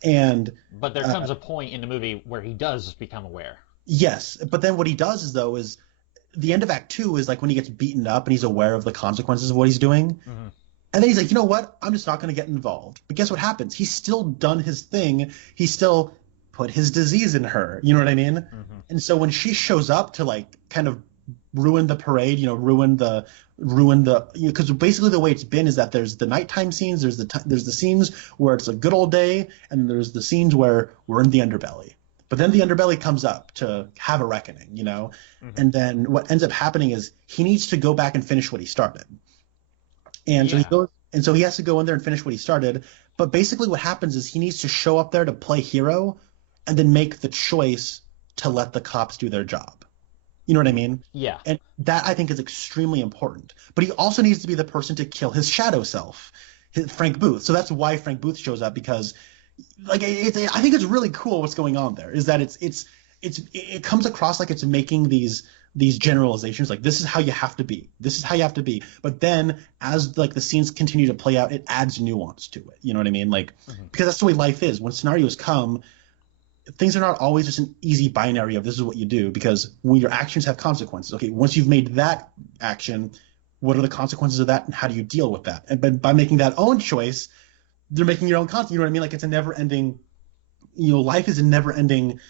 And But there comes a point in the movie where he does become aware. yes, but then what he does is the end of Act 2 is like when he gets beaten up and he's aware of the consequences of what he's doing. And then he's like, you know what? I'm just not going to get involved. But guess what happens? He's still done his thing. He still put his disease in her. You know what I mean? And so when she shows up to like kind of ruin the parade, ruin the because basically the way it's been is that there's the nighttime scenes, there's the scenes where it's a good old day, and there's the scenes where we're in the underbelly. But then the underbelly comes up to have a reckoning, And then what ends up happening is he needs to go back and finish what he started. And so he has to go in there and finish what he started. But basically what happens is he needs to show up there to play hero and then make the choice to let the cops do their job. You know what I mean? Yeah. And that I think is extremely important. But he also needs to be the person to kill his shadow self, Frank Booth. So that's why Frank Booth shows up, because like I think it's really cool what's going on there is that it comes across like it's making these generalizations, like this is how you have to be, but then as like the scenes continue to play out, it adds nuance to it. You know what I mean? Like because that's the way life is. When scenarios come, things are not always just an easy binary of this is what you do, because when your actions have consequences. Okay, once you've made that action, what are the consequences of that and how do you deal with that? And by making that own choice, they're making your own content. You know what I mean? Like it's a never ending, life is a never ending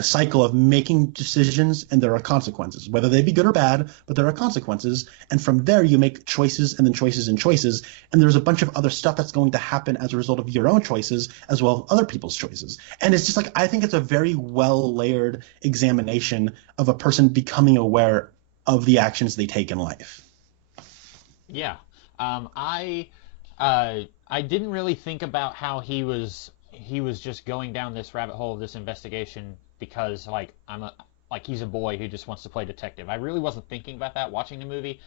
cycle of making decisions, and there are consequences, whether they be good or bad, but there are consequences. And from there you make choices and then choices and choices. And there's a bunch of other stuff that's going to happen as a result of your own choices as well as other people's choices. And it's just like, I think it's a very well layered examination of a person becoming aware of the actions they take in life. Yeah. I didn't really think about how he was just going down this rabbit hole of this investigation because he's a boy who just wants to play detective. I really wasn't thinking about that watching the movie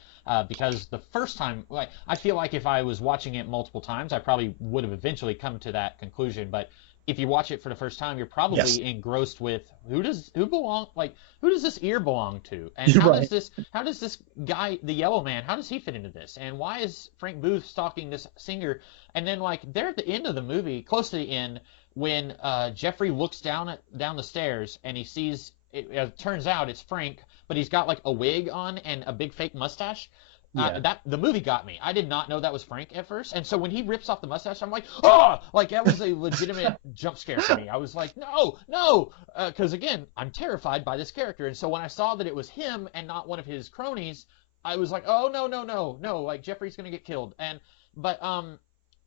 because the first time, I feel like if I was watching it multiple times, I probably would have eventually come to that conclusion. But if you watch it for the first time, you're probably engrossed with who does this ear belong to, and how does this guy, the yellow man, how does he fit into this, and why is Frank Booth stalking this singer? And then they're at the end of the movie, close to the end, when Jeffrey looks down the stairs and he sees it turns out it's Frank, but he's got a wig on and a big fake mustache. That the movie got me. I did not know that was Frank at first, and so when he rips off the mustache, I'm like, oh! That was a legitimate jump scare for me. I was like, no, because again, I'm terrified by this character, and so when I saw that it was him and not one of his cronies, I was like, oh no, Jeffrey's gonna get killed.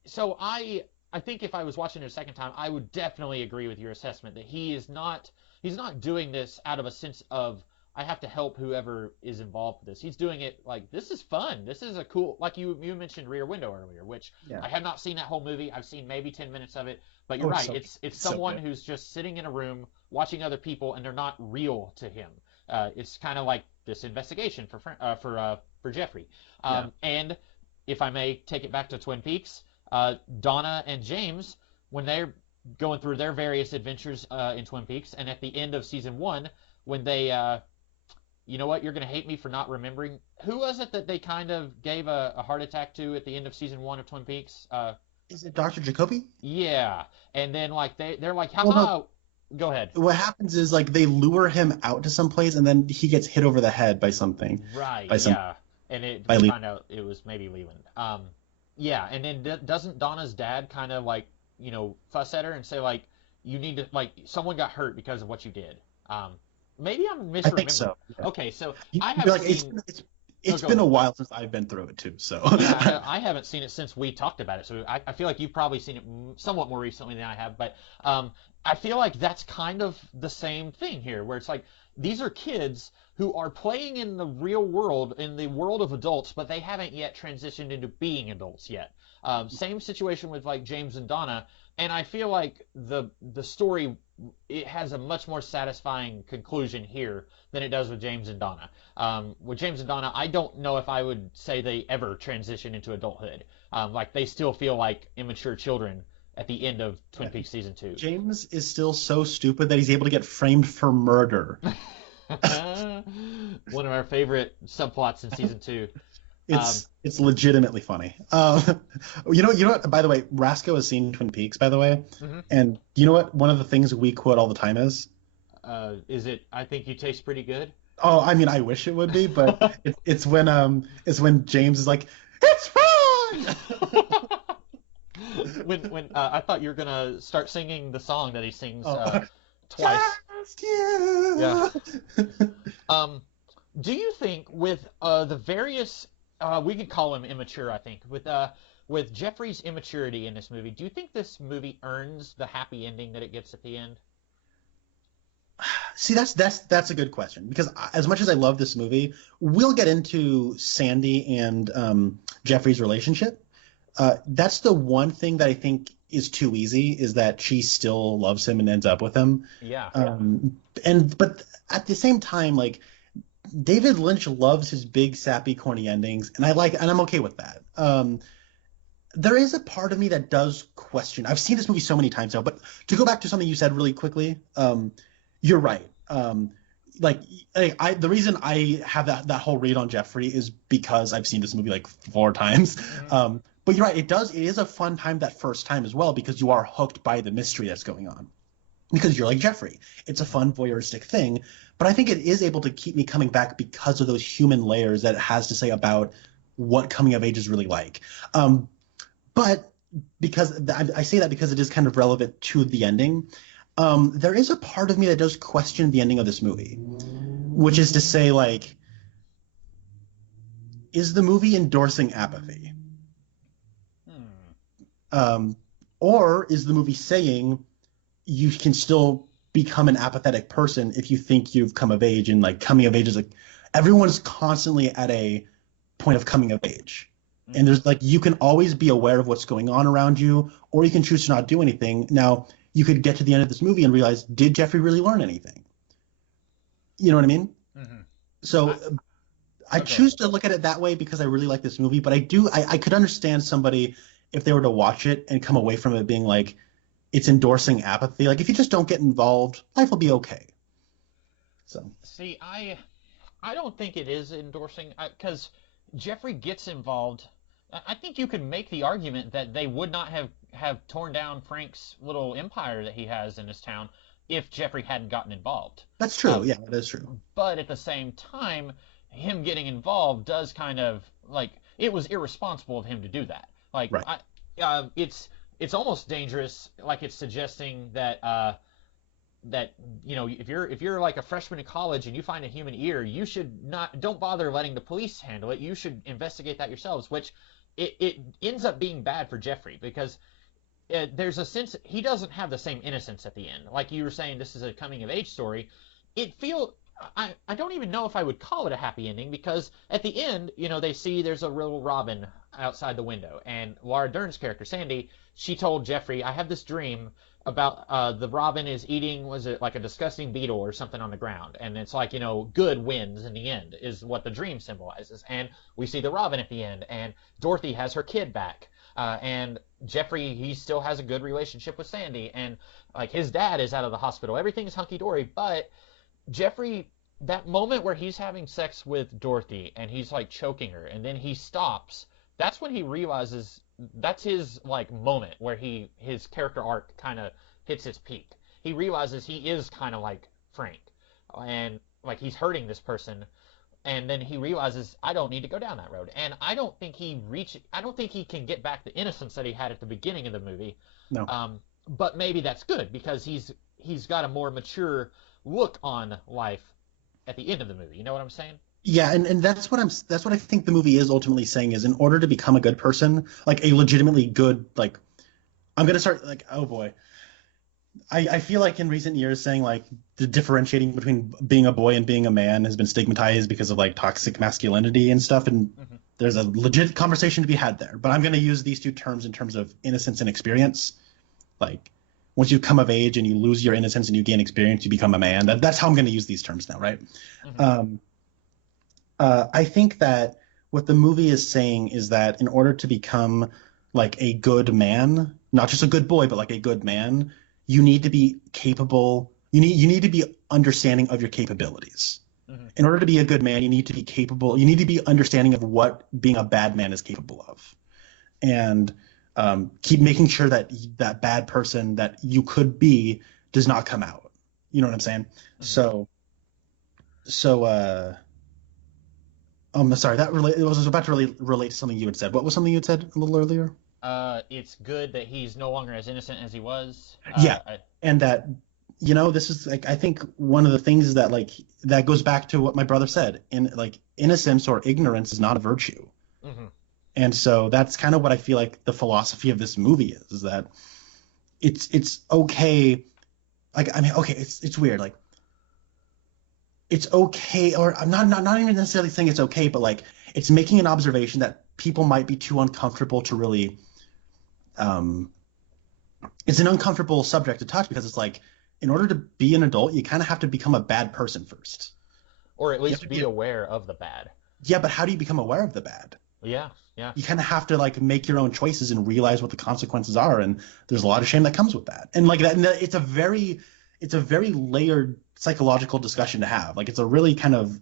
So I think if I was watching it a second time, I would definitely agree with your assessment that he's not doing this out of a sense of I have to help whoever is involved with this. He's doing it this is fun. This is a cool, you mentioned Rear Window earlier, which I have not seen that whole movie. I've seen maybe 10 minutes of it, but you're right. It's someone who's just sitting in a room watching other people, and they're not real to him. It's kind of like this investigation for Jeffrey. And if I may take it back to Twin Peaks, Donna and James, when they're going through their various adventures in Twin Peaks, and at the end of season 1, when they you know what? You're going to hate me for not remembering. Who was it that they kind of gave a heart attack to at the end of season 1 of Twin Peaks? Is it Dr. Jacoby? Yeah. And then they're like, haha. Well, no. Go ahead. What happens is they lure him out to some place, and then he gets hit over the head by something. Right. Yeah. And we find out it was maybe Leland. Yeah. And then doesn't Donna's dad kind of fuss at her and say you need to someone got hurt because of what you did. Maybe I'm misremembering. I think so. Yeah. Okay, so I haven't seen. It's been a while since I've been through it too. So yeah, I haven't seen it since we talked about it. So I feel like you've probably seen it somewhat more recently than I have. But I feel like that's kind of the same thing here, where it's these are kids who are playing in the real world, in the world of adults, but they haven't yet transitioned into being adults yet. Same situation with James and Donna, and I feel like the story, it has a much more satisfying conclusion here than it does with James and Donna. With James and Donna, I don't know if I would say they ever transition into adulthood. They still feel like immature children at the end of Twin Peaks season 2. James is still so stupid that he's able to get framed for murder. One of our favorite subplots in season 2. It's legitimately funny. You know what? By the way, Rasco has seen Twin Peaks, by the way, Mhm. and you know what? One of the things we quote all the time is, Is it? I think you taste pretty good. oh, I mean, I wish it would be, but it's when James is like, it's fine. When I thought you were gonna start singing the song that he sings Oh, twice. just you. Yeah. Um, do you think with the various we could call him immature, I think, with Jeffrey's immaturity in this movie, do you think this movie earns the happy ending that it gets at the end? See, that's a good question because as much as I love this movie, we'll get into Sandy and Jeffrey's relationship. That's the one thing that I think is too easy is that she still loves him and ends up with him. Yeah. But at the same time, like David Lynch loves his big sappy corny endings, and I'm okay with that. There is a part of me that does question. I've seen this movie so many times now, but to go back to something you said really quickly, you're right. Like the reason I have that whole read on Jeffrey is because I've seen this movie like 4 times. Mm-hmm. But you're right. It is a fun time that first time as well because you are hooked by the mystery that's going on. Because you're like Jeffrey. It's a fun voyeuristic thing, but I think it is able to keep me coming back because of those human layers that it has to say about what coming of age is really like. But because I say that because it is kind of relevant to the ending, there is a part of me that does question the ending of this movie, which is to say, like, is the movie endorsing apathy? Hmm. Or is the movie saying you can still become an apathetic person if you think you've come of age, and like coming of age is like everyone's constantly at a point of coming of age. And there's like you can always be aware of what's going on around you, or you can choose to not do anything. Now, you could get to the end of this movie and realize, did Jeffrey really learn anything? You know what I mean? Mm-hmm. So I Go choose ahead. to look at it that way because I really like this movie, but I could understand somebody if they were to watch it and come away from it being like, it's endorsing apathy. Like if you just don't get involved, life will be okay. So See, I don't think it is endorsing because Jeffrey gets involved. I think you could make the argument that they would not have torn down Frank's little empire that he has in his town if Jeffrey hadn't gotten involved. that's true. Um, Yeah, that is true. but at the same time, him getting involved does kind of like it was irresponsible of him to do that. Like Right. it's almost dangerous. Like it's suggesting that that if you're like a freshman in college and you find a human ear, you should not don't bother letting the police handle it. You should investigate that yourselves, which it ends up being bad for Jeffrey because there's a sense he doesn't have the same innocence at the end. Like you were saying, this is a coming of age story. It feel I don't even know if I would call it a happy ending because at the end, they see there's a little robin outside the window, and Laura Dern's character Sandy, she told Jeffrey, "I have this dream about the robin is eating was it like a disgusting beetle or something on the ground, and it's like good wins in the end is what the dream symbolizes." And we see the robin at the end, and Dorothy has her kid back, and Jeffrey he still has a good relationship with Sandy, and like his dad is out of the hospital, everything is hunky dory, but Jeffrey, that moment where he's having sex with Dorothy and he's like choking her and then he stops, that's when he realizes that's his like moment where his character arc kind of hits its peak. He realizes he is kind of like Frank and like he's hurting this person, and then he realizes I don't need to go down that road. And I don't think he can get back the innocence that he had at the beginning of the movie. No. But maybe that's good because he's got a more mature look on life at the end of the movie. You know what I'm saying? Yeah, and that's what I think the movie is ultimately saying is in order to become a good person, like a legitimately good, like I'm gonna start like, oh boy. I feel like in recent years saying like the differentiating between being a boy and being a man has been stigmatized because of like toxic masculinity and stuff, and Mm-hmm. there's a legit conversation to be had there. But I'm gonna use these two terms in terms of innocence and experience. Like once you come of age and you lose your innocence and you gain experience, you become a man. That's how I'm gonna use these terms now, right? Mm-hmm. I think that what the movie is saying is that in order to become like a good man, not just a good boy, but like a good man, you need to be capable. You need to be understanding of your capabilities. Hmm. In order to be a good man, you need to be capable. You need to be understanding of what being a bad man is capable of, and keep making sure that that bad person that you could be does not come out. You know what I'm saying? Hmm. So, sorry, it was about to relate to something you had said. What was something you had said a little earlier? It's good that he's no longer as innocent as he was. Yeah, and that this is like I think one of the things is that like that goes back to what my brother said. In like innocence or ignorance is not a virtue. Hmm. And so that's kind of what I feel like the philosophy of this movie is that it's okay. Like I mean, okay, it's weird. Like it's okay, or I'm not even necessarily saying it's okay, but like it's making an observation that people might be too uncomfortable to really. Um, it's an uncomfortable subject to touch because it's like in order to be an adult, you kind of have to become a bad person first. Or at You have least to be be aware of the bad. Yeah, but how do you become aware of the bad? Yeah, yeah. You kind of have to like make your own choices and realize what the consequences are, and there's a lot of shame that comes with that. And like that, it's a very layered psychological discussion to have. Like it's a really kind of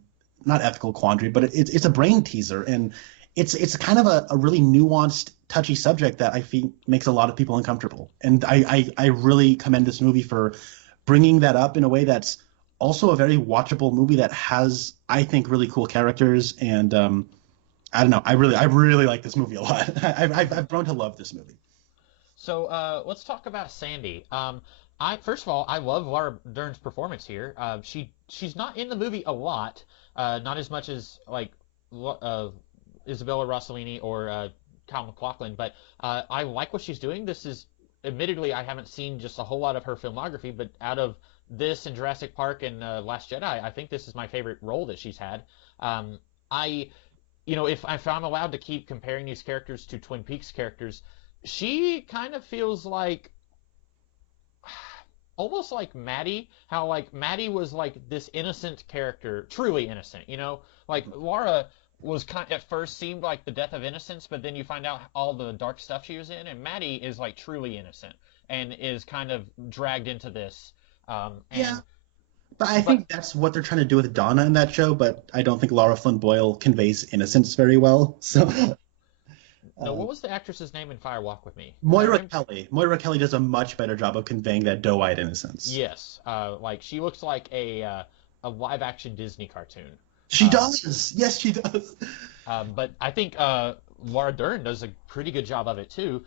not ethical quandary, but it's a brain teaser, and it's kind of a really nuanced, touchy subject that I think makes a lot of people uncomfortable. And I really commend this movie for bringing that up in a way that's also a very watchable movie that has, I think, really cool characters. And I don't know, I really like this movie a lot. I've grown to love this movie. So let's talk about Sandy. I first of all, I love Laura Dern's performance here. She's not in the movie a lot, not as much as like Isabella Rossellini or Kyle MacLachlan, but I like what she's doing. This is admittedly I haven't seen just a whole lot of her filmography, but out of this and Jurassic Park and Last Jedi, I think this is my favorite role that she's had. I if I'm allowed to keep comparing these characters to Twin Peaks characters, she kind of feels like almost like Maddie, how like Maddie was like this innocent character, truly innocent, Like Laura was at first seemed like the death of innocence, but then you find out all the dark stuff she was in, and Maddie is like truly innocent and is kind of dragged into this. Yeah, And but I but think that's what they're trying to do with Donna in that show. But I don't think Laura Flynn Boyle conveys innocence very well. So no, uh, what was the actress's name in Fire Walk with Me? Was her Moira name? Kelly, Moira Kelly does a much better job of conveying that doe-eyed innocence. Yes. Like she looks like a live action Disney cartoon. She Um, does. Yes, she does. but I think Laura Dern does a pretty good job of it too.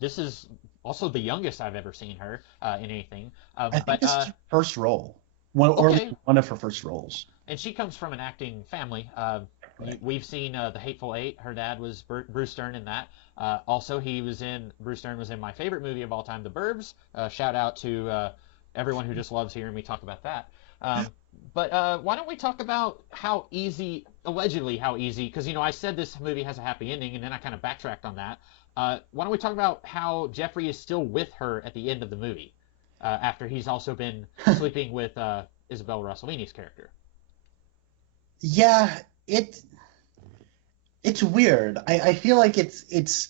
This is also the youngest I've ever seen her in anything. I think But this is her first role, or at least okay, one of her first roles. and she comes from an acting family. Right. We've seen The Hateful Eight. Her dad was Bruce Dern in that. Also, Bruce Dern was in my favorite movie of all time, The Burbs. Shout out to everyone who just loves hearing me talk about that. Um, but why don't we talk about allegedly how easy, because I said this movie has a happy ending, and then I kind of backtracked on that. Why don't we talk about how Jeffrey is still with her at the end of the movie, after he's also been sleeping with Isabel Rossellini's character? Yeah, it's weird. I feel like it's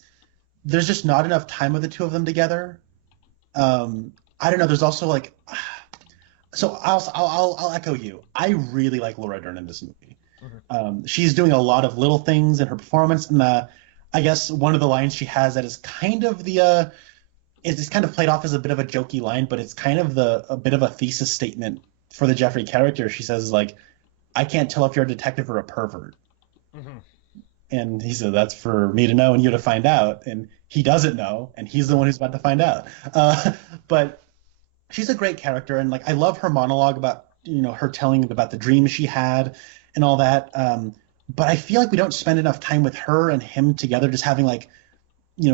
there's just not enough time with the two of them together. I don't know. There's also like, so I'll echo you. I really like Laura Dern in this movie. Hmm. She's doing a lot of little things in her performance, and I guess one of the lines she has that is kind of it's kind of played off as a bit of a jokey line, but it's kind of a bit of a thesis statement for the Jeffrey character. She says like, "I can't tell if you're a detective or a pervert." Hmm. And he said, "That's for me to know and you to find out." And he doesn't know, and he's the one who's about to find out. But she's a great character, and like I love her monologue about her telling about the dreams she had and all that. But I feel like we don't spend enough time with her and him together, just having like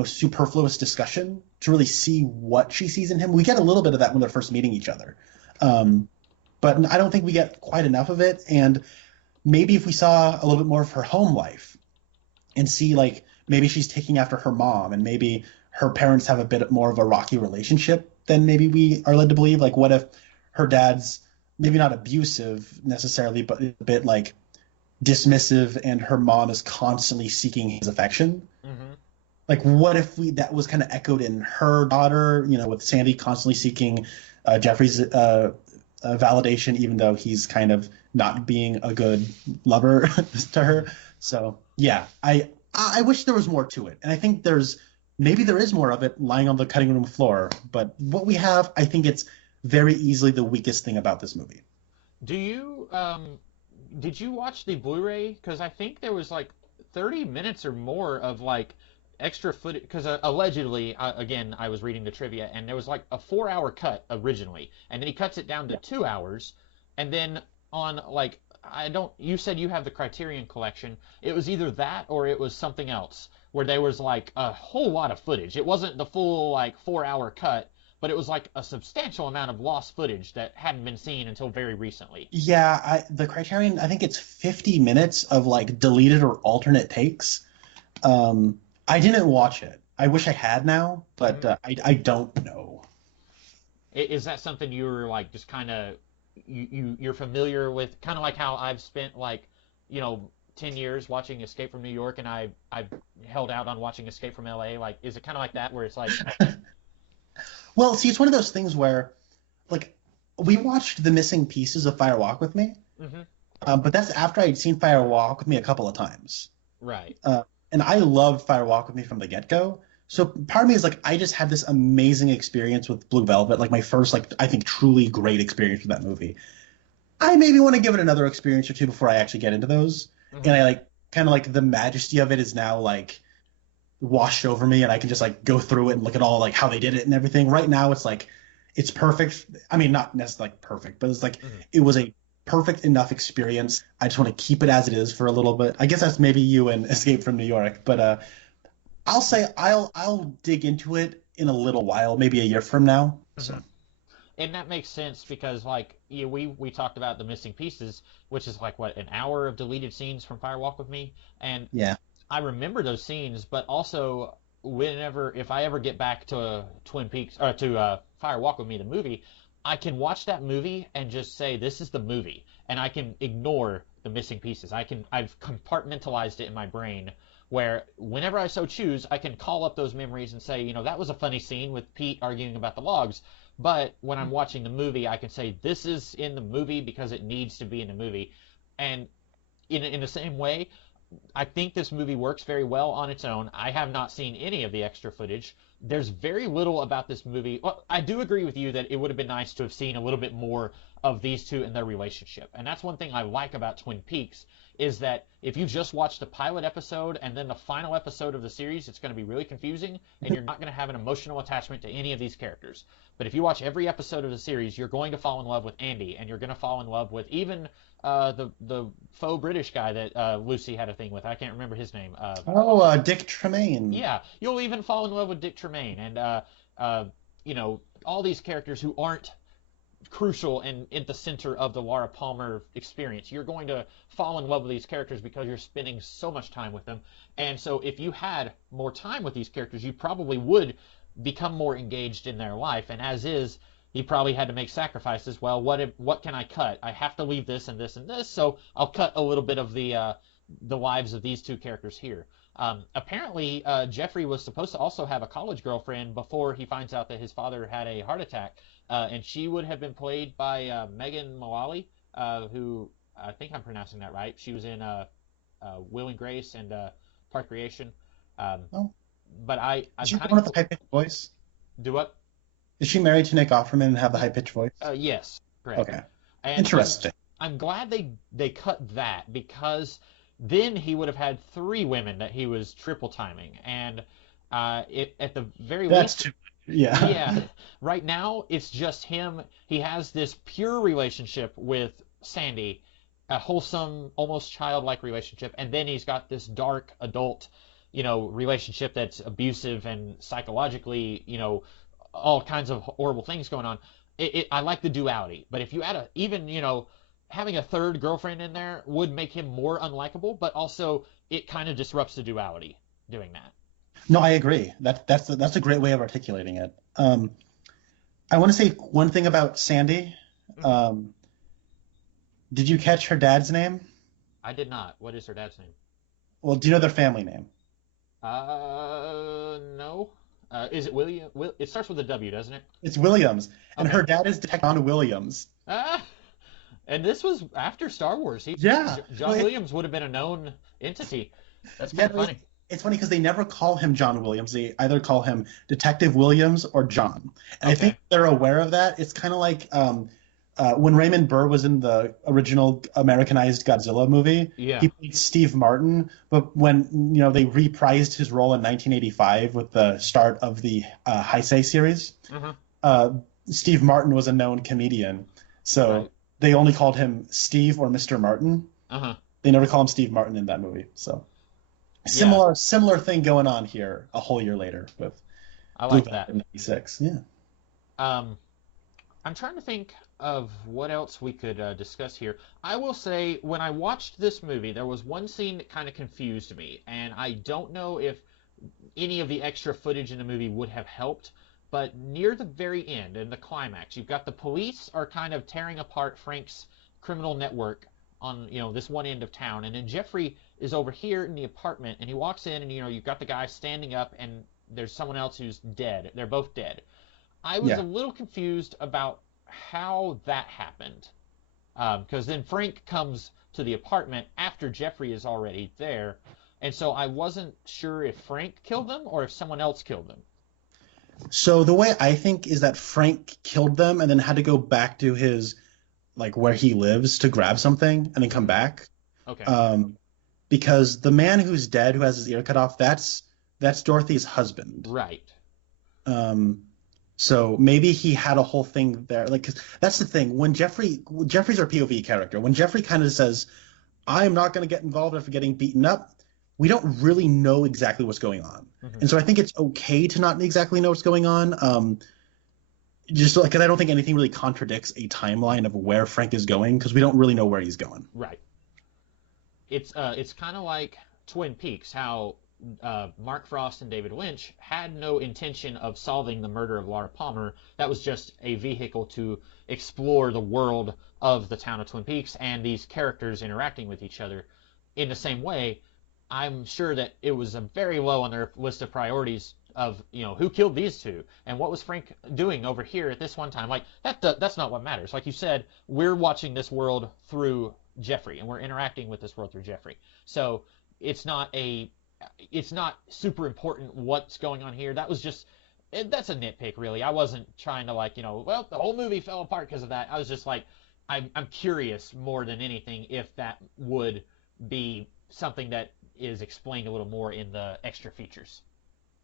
superfluous discussion to really see what she sees in him. We get a little bit of that when they're first meeting each other, but I don't think we get quite enough of it. And maybe if we saw a little bit more of her home life and see like maybe she's taking after her mom and maybe her parents have a bit more of a rocky relationship than maybe we are led to believe. Like what if her dad's maybe not abusive necessarily, but a bit like dismissive, and her mom is constantly seeking his affection? Hmm. Like what if that was kind of echoed in her daughter, with Sandy constantly seeking Jeffrey's validation, even though he's kind of not being a good lover to her. So yeah, I wish there was more to it, and I think maybe there is more of it lying on the cutting room floor. But what we have, I think it's very easily the weakest thing about this movie. Do you did you watch the Blu-ray? Because I think there was like 30 minutes or more of like extra footage. Because allegedly, again, I was reading the trivia, and there was like a 4-hour cut originally, and then he cuts it down to 2 hours, and then on like I don't. You said you have the Criterion Collection. It was either that or it was something else where there was like a whole lot of footage. It wasn't the full like 4-hour cut, but it was like a substantial amount of lost footage that hadn't been seen until very recently. Yeah, the Criterion, I think it's 50 minutes of like deleted or alternate takes. I didn't watch it. I wish I had now, but Mhm. I don't know. Is that something you're like just kind of you're familiar with? Kind of like how I've spent like, 10 years watching Escape from New York, and I've held out on watching Escape from LA. Like, is it kind of like that where it's like, Well, see, it's one of those things where like we watched the missing pieces of Fire Walk with Me, hmm but that's after I'd seen Fire Walk with Me a couple of times. right? Uh, and I loved Fire Walk with Me from the get-go. So part of me is like, I just had this amazing experience with Blue Velvet, like my first, like I think truly great experience with that movie. I maybe want to give it another experience or two before I actually get into those. And hmm I like kind of like the majesty of it is now like washed over me, and I can just like go through it and look at all like how they did it and everything. Right now, it's like it's perfect. I mean, not necessarily like perfect, but it's like hmm it was a perfect enough experience. I just want to keep it as it is for a little bit. I guess that's maybe you and Escape from New York, but I'll say I'll dig into it in a little while, maybe a year from now. So hmm And that makes sense because, like, we talked about the missing pieces, which is like what, an hour of deleted scenes from Firewalk with Me, and yeah. I remember those scenes, but also whenever if I ever get back to Twin Peaks or to Fire Walk with Me, the movie, I can watch that movie and just say this is the movie, and I can ignore the missing pieces. I've compartmentalized it in my brain where whenever I so choose, I can call up those memories and say, that was a funny scene with Pete arguing about the logs. But when I'm watching the movie, I can say this is in the movie because it needs to be in the movie. And in the same way, I think this movie works very well on its own. I have not seen any of the extra footage. There's very little about this movie. Well, I do agree with you that it would have been nice to have seen a little bit more of these two and their relationship. And that's one thing I like about Twin Peaks is that if you just watch the pilot episode and then the final episode of the series, it's going to be really confusing and you're not going to have an emotional attachment to any of these characters. But if you watch every episode of the series, you're going to fall in love with Andy and you're going to fall in love with even the faux British guy that Lucy had a thing with. I can't remember his name. Oh, Dick Tremaine. Yeah, you'll even fall in love with Dick Tremaine and uh, all these characters who aren't crucial and at the center of the Laura Palmer experience. You're going to fall in love with these characters because you're spending so much time with them. And so if you had more time with these characters, you probably would become more engaged in their life. And as is, he probably had to make sacrifices. Well, what can I cut? I have to leave this and this and this, so I'll cut a little bit of the lives of these two characters here. Apparently, Jeffrey was supposed to also have a college girlfriend before he finds out that his father had a heart attack, and she would have been played by Megan Mullally, who I think I'm pronouncing that right. She was in Will and Grace and Park Recreation. Um, Oh, but is I'm she the kind one with of the high pitched voice? do what? Is she married to Nick Offerman and have the high pitched voice? Yes, correct. Okay, And interesting. I'm glad they cut that because then he would have had three women that he was triple timing, and at the very That's least, too. Yeah. yeah. Right now, it's just him. He has this pure relationship with Sandy, a wholesome, almost childlike relationship, and then he's got this dark adult, relationship that's abusive and psychologically, all kinds of horrible things going on. I like the duality, but if you add even, having a third girlfriend in there would make him more unlikable, but also it kind of disrupts the duality doing that. No, I agree. That's a great way of articulating it. I want to say one thing about Sandy. hmm Um, did you catch her dad's name? I did not. What is her dad's name? Well, do you know their family name? No. Is it William? It starts with a W, doesn't it? It's Williams, and her Okay. dad is Detective Williams. Ah, and this was after Star Wars. Yeah. John Williams would have been a known entity. That's Yeah, kind of funny. it's funny because they never call him John Williams. They either call him Detective Williams or John. And I think Okay. they're aware of that. It's kind of like when Raymond Burr was in the original Americanized Godzilla movie, Yeah. he played Steve Martin. But when they reprised his role in 1985 with the start of the Heisei series, Uh-huh. uh, Steve Martin was a known comedian. So Right. they only called him Steve or Mr. Martin. Uh-huh. They never call him Steve Martin in that movie. So Yeah. similar thing going on here a whole year later with I Blue like that. Panther '96. Yeah. Um, I'm trying to think of what else we could discuss here. I will say, when I watched this movie, there was one scene that kind of confused me, and I don't know if any of the extra footage in the movie would have helped. But near the very end, in the climax, you've got the police are kind of tearing apart Frank's criminal network on this one end of town, and then Jeffrey is over here in the apartment, and he walks in, and you've got the guy standing up, and there's someone else who's dead. They're both dead. I was a Yeah. little confused about how that happened. Because then Frank comes to the apartment after Jeffrey is already there. And so I wasn't sure if Frank killed them or if someone else killed them. So the way I think is that Frank killed them and then had to go back to his like where he lives to grab something and then come back. Okay. Because the man who's dead, who has his ear cut off, that's Dorothy's husband. Right. Um, so maybe he had a whole thing there. Like, 'cause that's the thing. When Jeffrey's our POV character. When Jeffrey kind of says, "I'm not going to get involved after getting beaten up," we don't really know exactly what's going on. Hmm. And so I think it's okay to not exactly know what's going on. Just like, because I don't think anything really contradicts a timeline of where Frank is going, because we don't really know where he's going. Right. It's kind of like Twin Peaks, how Mark Frost and David Lynch had no intention of solving the murder of Laura Palmer. That was just a vehicle to explore the world of the town of Twin Peaks and these characters interacting with each other. In the same way, I'm sure that it was a very low on their list of priorities of who killed these two and what was Frank doing over here at this one time. Like that's not what matters. Like you said, we're watching this world through Jeffrey and we're interacting with this world through Jeffrey. So it's not super important what's going on here. That was just that's a nitpick, really. I wasn't trying to well, the whole movie fell apart because of that. I was just like, I'm curious more than anything if that would be something that is explained a little more in the extra features.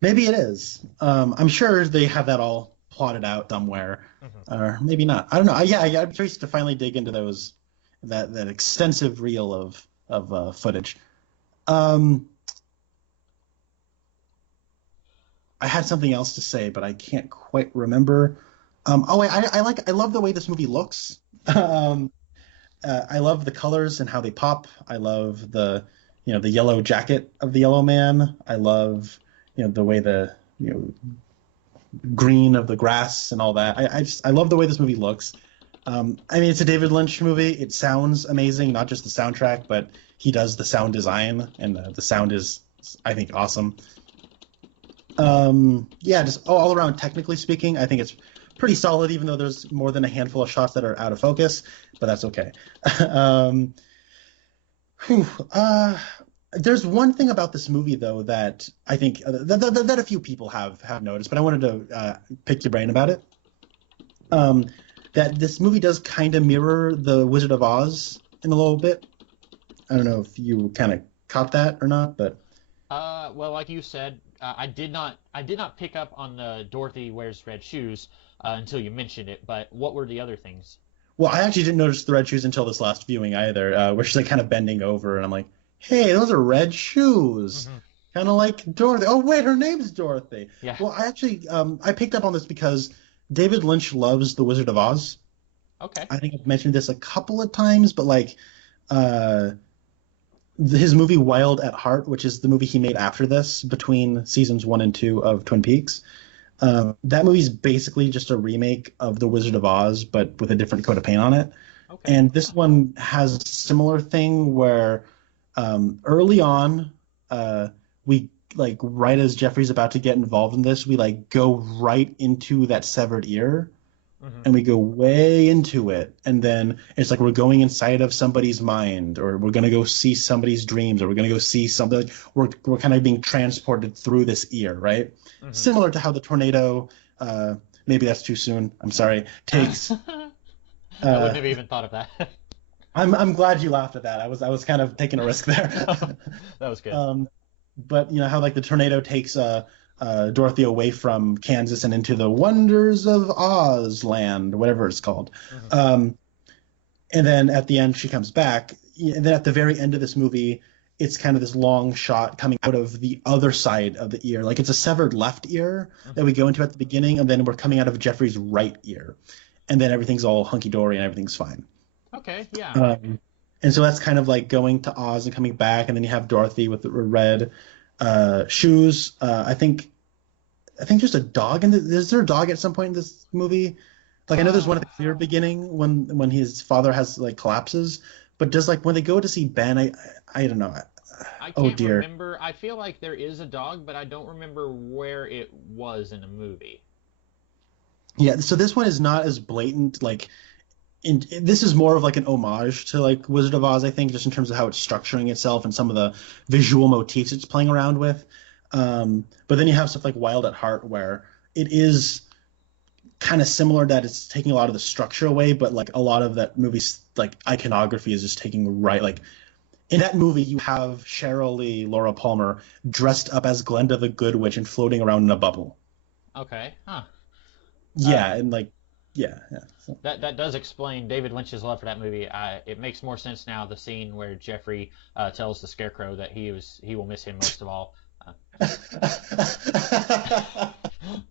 Maybe it is. I'm sure they have that all plotted out somewhere, Hmm. or maybe not. I don't know. Yeah, I'm curious to finally dig into that extensive reel of footage. Um, I had something else to say, but I can't quite remember. Oh wait, I love the way this movie looks. Um, I love the colors and how they pop. I love the yellow jacket of the yellow man. I love the way the green of the grass and all that. I love the way this movie looks. I mean, it's a David Lynch movie. It sounds amazing, not just the soundtrack, but he does the sound design, and the sound is, I think, awesome. Yeah, just all around, technically speaking, I think it's pretty solid, even though there's more than a handful of shots that are out of focus, but that's okay. um, whew, there's one thing about this movie, though, that I think that a few people have noticed, but I wanted to pick your brain about it. That this movie does kind of mirror The Wizard of Oz in a little bit. I don't know if you kind of caught that or not, but Well, like you said, I did not pick up on the Dorothy wears red shoes until you mentioned it. But what were the other things? well, I actually didn't notice the red shoes until this last viewing either, where she's like kind of bending over, and I'm like, hey, those are red shoes. Hmm. Kind of like Dorothy. Oh, wait, her name's Dorothy. Yeah. Well, I actually I picked up on this because David Lynch loves The Wizard of Oz. Okay. I think I've mentioned this a couple of times, but like uh, his movie Wild at Heart, which is the movie he made after this, between seasons 1 and 2 of Twin Peaks. That movie's basically just a remake of The Wizard of Oz, but with a different coat of paint on it. Okay. And this one has a similar thing where early on, we like right as Jeffrey's about to get involved in this, we like go right into that severed ear Hmm. and we go way into it, and then it's like we're going inside of somebody's mind, or we're gonna go see somebody's dreams, or we're gonna go see something. Like we're kind of being transported through this ear, right? Hmm. Similar to how the tornado, maybe that's too soon. I'm sorry. Takes. I wouldn't Uh, have even thought of that. I'm glad you laughed at that. I was kind of taking a risk there. That was good. um, but you know how like the tornado takes Dorothy away from Kansas and into the wonders of Oz land, whatever it's called. Hmm. Um, and then at the end she comes back. And then at the very end of this movie, it's kind of this long shot coming out of the other side of the ear, like it's a severed left ear that Hmm. we go into at the beginning, and then we're coming out of Jeffrey's right ear, and then everything's all hunky dory and everything's fine. Okay, yeah. And so that's kind of like going to Oz and coming back, and then you have Dorothy with the red shoes. I think there's a dog in the. Is there a dog at some point in this movie? Like I know there's one at the very beginning when his father has like collapses, but does like when they go to see Ben, I don't know. I Oh can't dear. remember. I feel like there is a dog, but I don't remember where it was in the movie. Yeah, so this one is not as blatant. Like this is more of like an homage to like Wizard of Oz, I think, just in terms of how it's structuring itself and some of the visual motifs it's playing around with. But then you have stuff like Wild at Heart, where it is kind of similar that it's taking a lot of the structure away, but like a lot of that movie's like iconography is just taking right like in that movie you have Cheryl Lee, Laura Palmer dressed up as Glenda the Good Witch and floating around in a bubble. Okay, huh. Uh, Yeah, and like yeah. So, that does explain David Lynch's love for that movie. It makes more sense now. The scene where Jeffrey tells the Scarecrow that he will miss him most of all. Uh,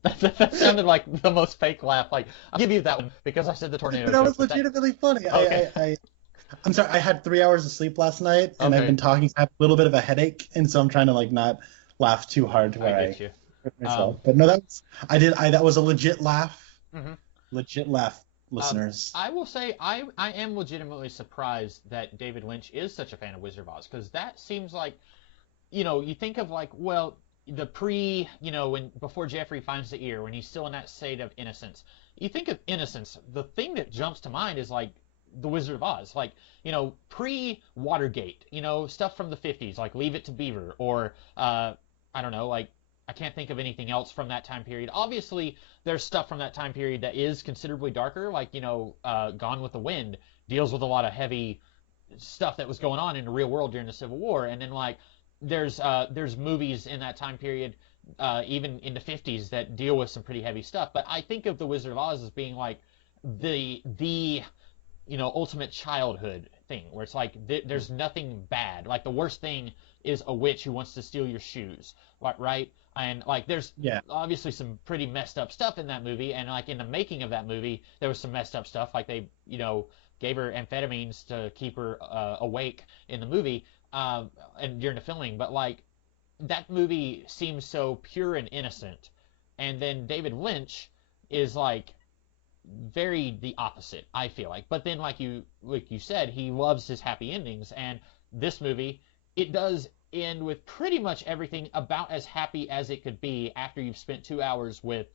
that sounded like the most fake laugh. Like I'll give you that one because I said the tornado but that joke. was But that legitimately funny. okay, I'm sorry. I had 3 hours of sleep last night, and I've okay, been talking. I have a little bit of a headache, and so I'm trying to like not laugh too hard to I where I get you. hurt Um, myself. But no, that was a legit laugh. mhm. Legit laugh, Um, listeners. I will say I am legitimately surprised that David Lynch is such a fan of Wizard of Oz because that seems like you think of like, well, the pre, when before Jeffrey finds the ear, when he's still in that state of innocence. You think of innocence, the thing that jumps to mind is like the Wizard of Oz, like, pre Watergate, stuff from the 50s, like Leave It to Beaver, or I don't know, like I can't think of anything else from that time period. Obviously, there's stuff from that time period that is considerably darker, like, Gone with the Wind deals with a lot of heavy stuff that was going on in the real world during the Civil War, and then like there's movies in that time period, even in the 50s, that deal with some pretty heavy stuff. But I think of the Wizard of Oz as being like the ultimate childhood thing, where it's like there's nothing bad. Like the worst thing is a witch who wants to steal your shoes, right? And like there's Yeah, obviously some pretty messed up stuff in that movie, and like in the making of that movie, there was some messed up stuff. Like they, gave her amphetamines to keep her awake in the movie, and during the filming. But like that movie seems so pure and innocent, and then David Lynch is like very the opposite, I feel like. But then like you said, he loves his happy endings, and this movie, it does end with pretty much everything about as happy as it could be after you've spent 2 hours with,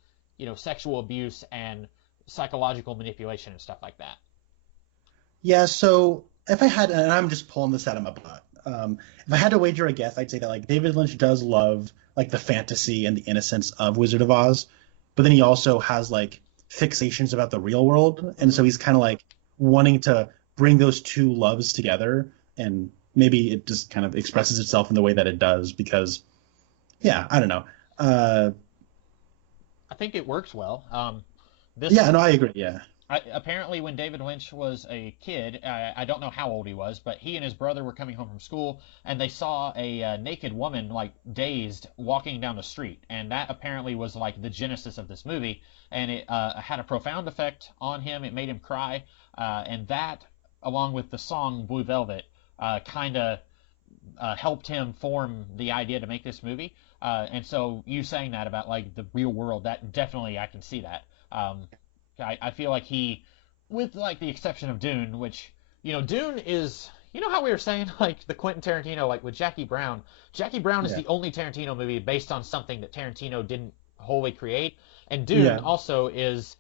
sexual abuse and psychological manipulation and stuff like that. yeah. So if I had, and I'm just pulling this out of my butt, if I had to wager a guess, I'd say that like David Lynch does love like the fantasy and the innocence of Wizard of Oz, but then he also has like fixations about the real world, and Hmm. so he's kind of like wanting to bring those two loves together, and maybe it just kind of expresses itself in the way that it does because, yeah, I don't know. Uh, I think it works well. This yeah, no, I agree. Yeah, apparently, when David Lynch was a kid, I don't know how old he was, but he and his brother were coming home from school, and they saw a naked woman, like dazed, walking down the street, and that apparently was like the genesis of this movie, and it had a profound effect on him. It made him cry, and that, along with the song Blue Velvet, kind of helped him form the idea to make this movie. And so you saying that about like the real world, that definitely I can see that. I feel like he, with like the exception of Dune, which Dune is, how we were saying like the Quentin Tarantino, like with Jackie Brown. Jackie Brown is yeah, the only Tarantino movie based on something that Tarantino didn't wholly create, and Dune yeah. also is.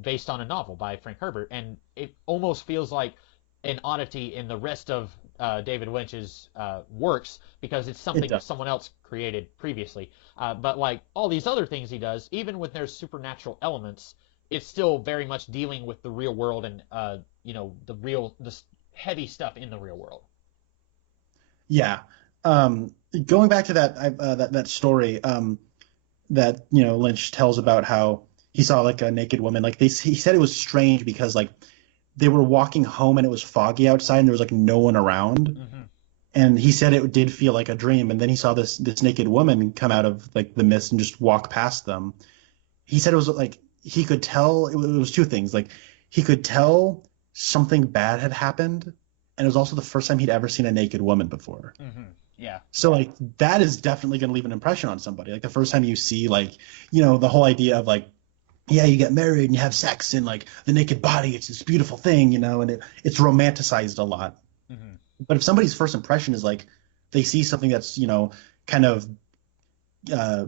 based on a novel by Frank Herbert, and it almost feels like an oddity in the rest of David Lynch's works because it's It something that does. someone else created previously. But like all these other things he does, even when there's supernatural elements, it's still very much dealing with the real world and the heavy stuff in the real world. Yeah. Going back to that story that Lynch tells about how he saw like a naked woman. Like he said it was strange because like they were walking home and it was foggy outside and there was like no one around. Hmm. And he said it did feel like a dream. And then he saw this naked woman come out of like the mist and just walk past them. He said it was like he could tell it was two things. Like he could tell something bad had happened, and it was also the first time he'd ever seen a naked woman before. Hmm. Yeah. So like that is definitely going to leave an impression on somebody. Like the first time you see like the whole idea of like yeah, you get married and you have sex and like the naked body, it's this beautiful thing, and it's romanticized a lot. Hmm. But if somebody's first impression is like they see something that's kind of uh,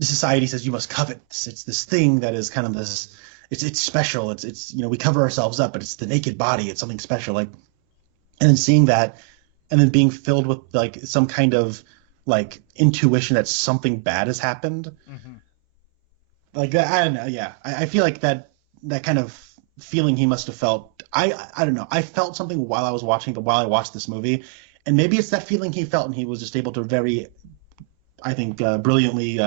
society says you must covet. It's this thing that is kind of this. It's special. It's we cover ourselves up, but it's the naked body. It's something special. Like and then seeing that, and then being filled with like some kind of like intuition that something bad has happened. Hmm. Like that, I don't know. Yeah, I feel like that kind of feeling he must have felt. I don't know. I felt something while I was watching, but while I watched this movie, and maybe it's that feeling he felt, and he was just able to very, I think, brilliantly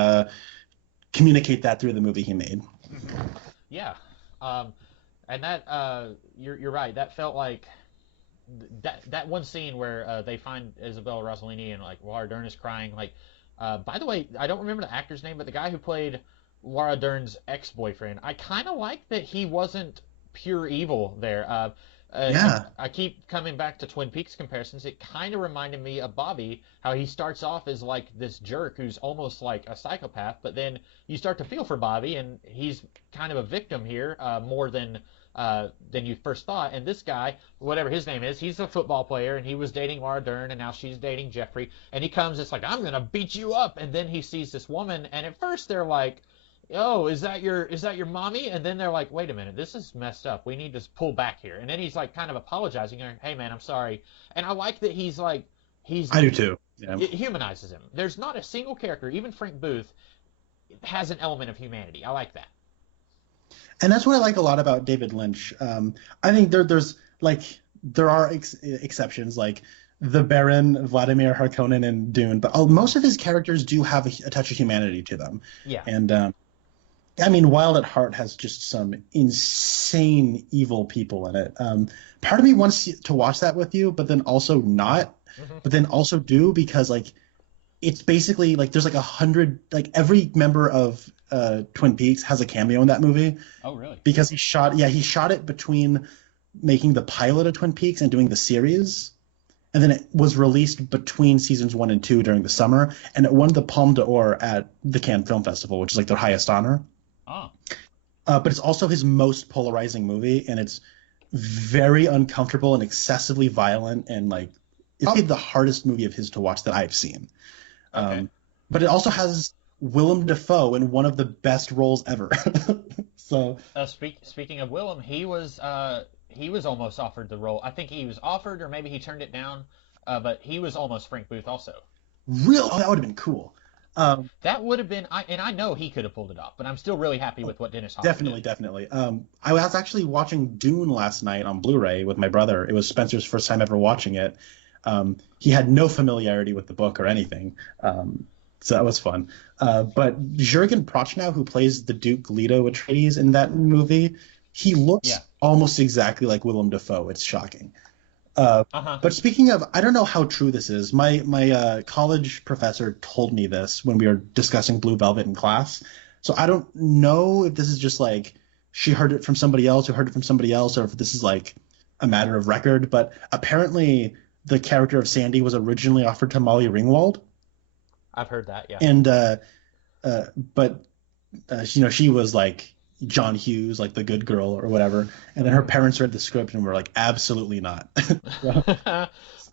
communicate that through the movie he made. Hmm. Yeah. Um, and that you're right. That felt like that one scene where they find Isabella Rossellini and like Laura Dern is crying. Like, by the way, I don't remember the actor's name, but the guy who played Laura Dern's ex-boyfriend, I kind of like that he wasn't pure evil there. Yeah, I keep coming back to Twin Peaks comparisons. It kind of reminded me of Bobby, how he starts off as like this jerk who's almost like a psychopath, but then you start to feel for Bobby, and he's kind of a victim here more than you first thought. And this guy, whatever his name is, he's a football player, and he was dating Laura Dern, and now she's dating Jeffrey. And he comes, it's like I'm gonna beat you up, and then he sees this woman, and at first they're like, oh, is that your mommy? And then they're like, wait a minute, this is messed up. We need to pull back here. And then he's like kind of apologizing, going, hey man, I'm sorry. And I like that he's like he's I do too. Yeah, it humanizes him. There's not a single character, even Frank Booth, has an element of humanity. I like that. and that's what I like a lot about David Lynch. I think there are exceptions like the Baron, Vladimir Harkonnen, and Dune, but most of his characters do have a touch of humanity to them. Yeah. And I mean, Wild at Heart has just some insane evil people in it. Part of me wants to watch that with you, but then also not, Hmm. but then also do because like it's basically like there's like 100 like every member of Twin Peaks has a cameo in that movie Oh, really? because he shot it between making the pilot of Twin Peaks and doing the series. And then it was released between seasons 1 and 2 during the summer, and it won the Palme d'Or at the Cannes Film Festival, which is like their highest honor. Oh. But it's also his most polarizing movie, and it's very uncomfortable and excessively violent, and like it's probably the hardest movie of his to watch that I've seen. Okay. Um, but it also has Willem Dafoe in one of the best roles ever. So Speaking of Willem, he was almost offered the role. I think he was offered, or maybe he turned it down. But he was almost Frank Booth also. that would have been cool. Um, That would have been, and I know he could have pulled it off, but I'm still really happy with what Dennis Hopper did. Definitely, definitely. I was actually watching Dune last night on Blu-ray with my brother. It was Spencer's first time ever watching it. He had no familiarity with the book or anything, so that was fun. But Jurgen Prochnow, who plays the Duke Leto Atreides in that movie, he looks Yeah. almost exactly like Willem Dafoe. It's shocking. Uh, Uh huh. but speaking of, I don't know how true this is. My college professor told me this when we were discussing Blue Velvet in class. So I don't know if this is just like she heard it from somebody else who heard it from somebody else, or if this is like a matter of record. But apparently, the character of Sandy was originally offered to Molly Ringwald, I've heard that. Yeah. and but she was like John Hughes, like the good girl or whatever. And then her parents read the script and were like, absolutely not. So,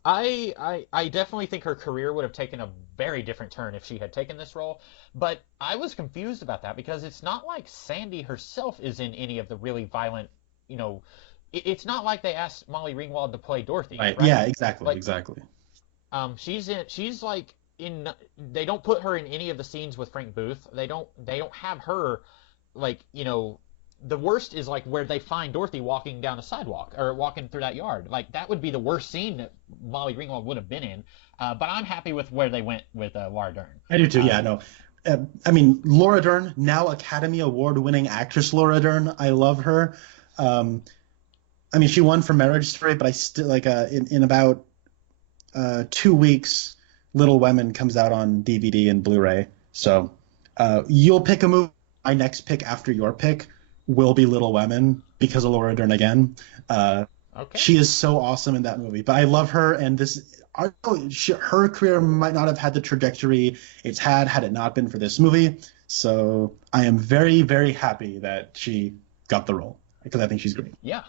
I definitely think her career would have taken a very different turn if she had taken this role, but I was confused about that because it's not like Sandy herself is in any of the really violent, you know, it's not like they asked Molly Ringwald to play Dorothy, Right. right? Yeah, exactly, Like, exactly. she's like in, they don't put her in any of the scenes with Frank Booth. They don't have her, like, the worst is like where they find Dorothy walking down a sidewalk or walking through that yard. Like that would be the worst scene that Molly Ringwald would have been in. But I'm happy with where they went with Laura Dern. I do too. Yeah, Um, no. I mean, Laura Dern, now Academy Award-winning actress Laura Dern. I love her. Um, I mean, she won for Marriage Story, but I still like in about 2 weeks, Little Women comes out on DVD and Blu-ray. So you'll pick a movie. My next pick after your pick will be Little Women because of Laura Dern again. Uh, okay. she is so awesome in that movie. But I love her, and her career might not have had the trajectory it's had it not been for this movie. So I am very, very happy that she got the role because I think she's great. Yeah.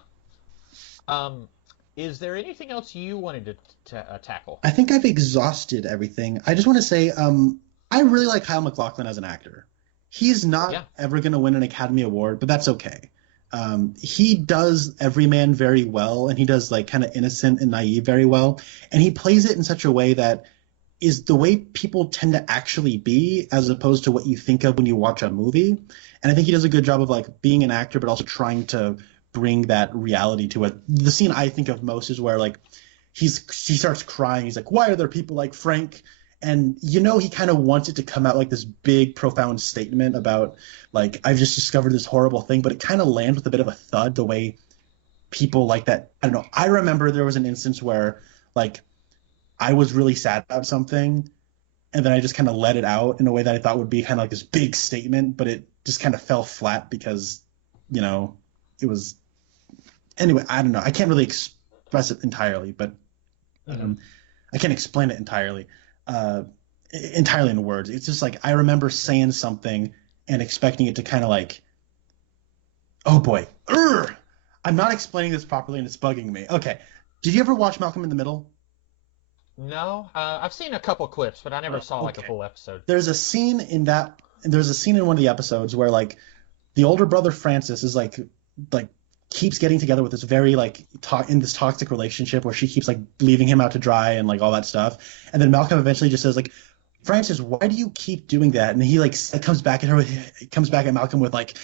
Um, is there anything else you wanted to tackle? I think I've exhausted everything. I just want to say, I really like Kyle MacLachlan as an actor. He's not Yeah. ever going to win an Academy Award, but that's okay. He does Everyman very well, and he does like kind of innocent and naive very well, and he plays it in such a way that is the way people tend to actually be, as opposed to what you think of when you watch a movie. And I think he does a good job of like being an actor, but also trying to bring that reality to it. The scene I think of most is where like he starts crying. He's like, "Why are there people like Frank?" And he kind of wants it to come out like this big, profound statement about like I've just discovered this horrible thing, but it kind of lands with a bit of a thud the way people like that. I don't know. I remember there was an instance where like I was really sad about something, and then I just kind of let it out in a way that I thought would be kind of like this big statement, but it just kind of fell flat because it was anyway. I don't know. I can't really express it entirely, but Mhm. I can't explain it entirely in words. It's just like I remember saying something and expecting it to kind of like, oh boy, I'm not explaining this properly and it's bugging me. Okay, did you ever watch Malcolm in the Middle? No, I've seen a couple clips, but I never saw like a Okay. full episode. There's a scene in one of the episodes where like the older brother Francis is like keeps getting together with this very like in this toxic relationship where she keeps like leaving him out to dry and like all that stuff. And then Malcolm eventually just says like, "Francis, why do you keep doing that?" And he like comes back at Malcolm with like,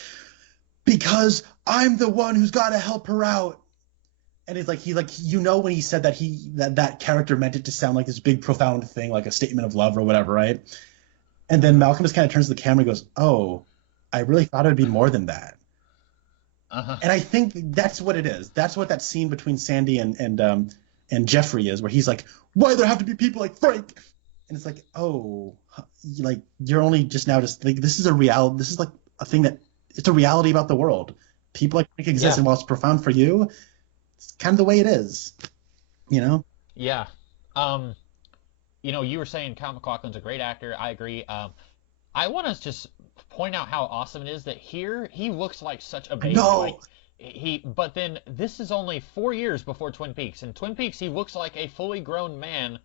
"Because I'm the one who's got to help her out." And it's like when he said that that character meant it to sound like this big profound thing, like a statement of love or whatever, right? And then Malcolm just kind of turns to the camera and goes, "Oh, I really thought it would be more than that." Uh-huh. And I think that's what it is. That's what that scene between Sandy and Jeffrey is, where he's like, "Why do there have to be people like Frank?" And it's like, oh, like you're only just now just like this is a reality. This is like a thing that it's a reality about the world. People like Frank exist, Yeah. and while it's profound for you, it's kind of the way it is, you know? Yeah. Um, you were saying Kyle MacLachlan's a great actor. I agree. I want to just point out how awesome it is that here he looks like such a baby. No. Like but then this is only 4 years before Twin Peaks. In Twin Peaks, he looks like a fully grown man,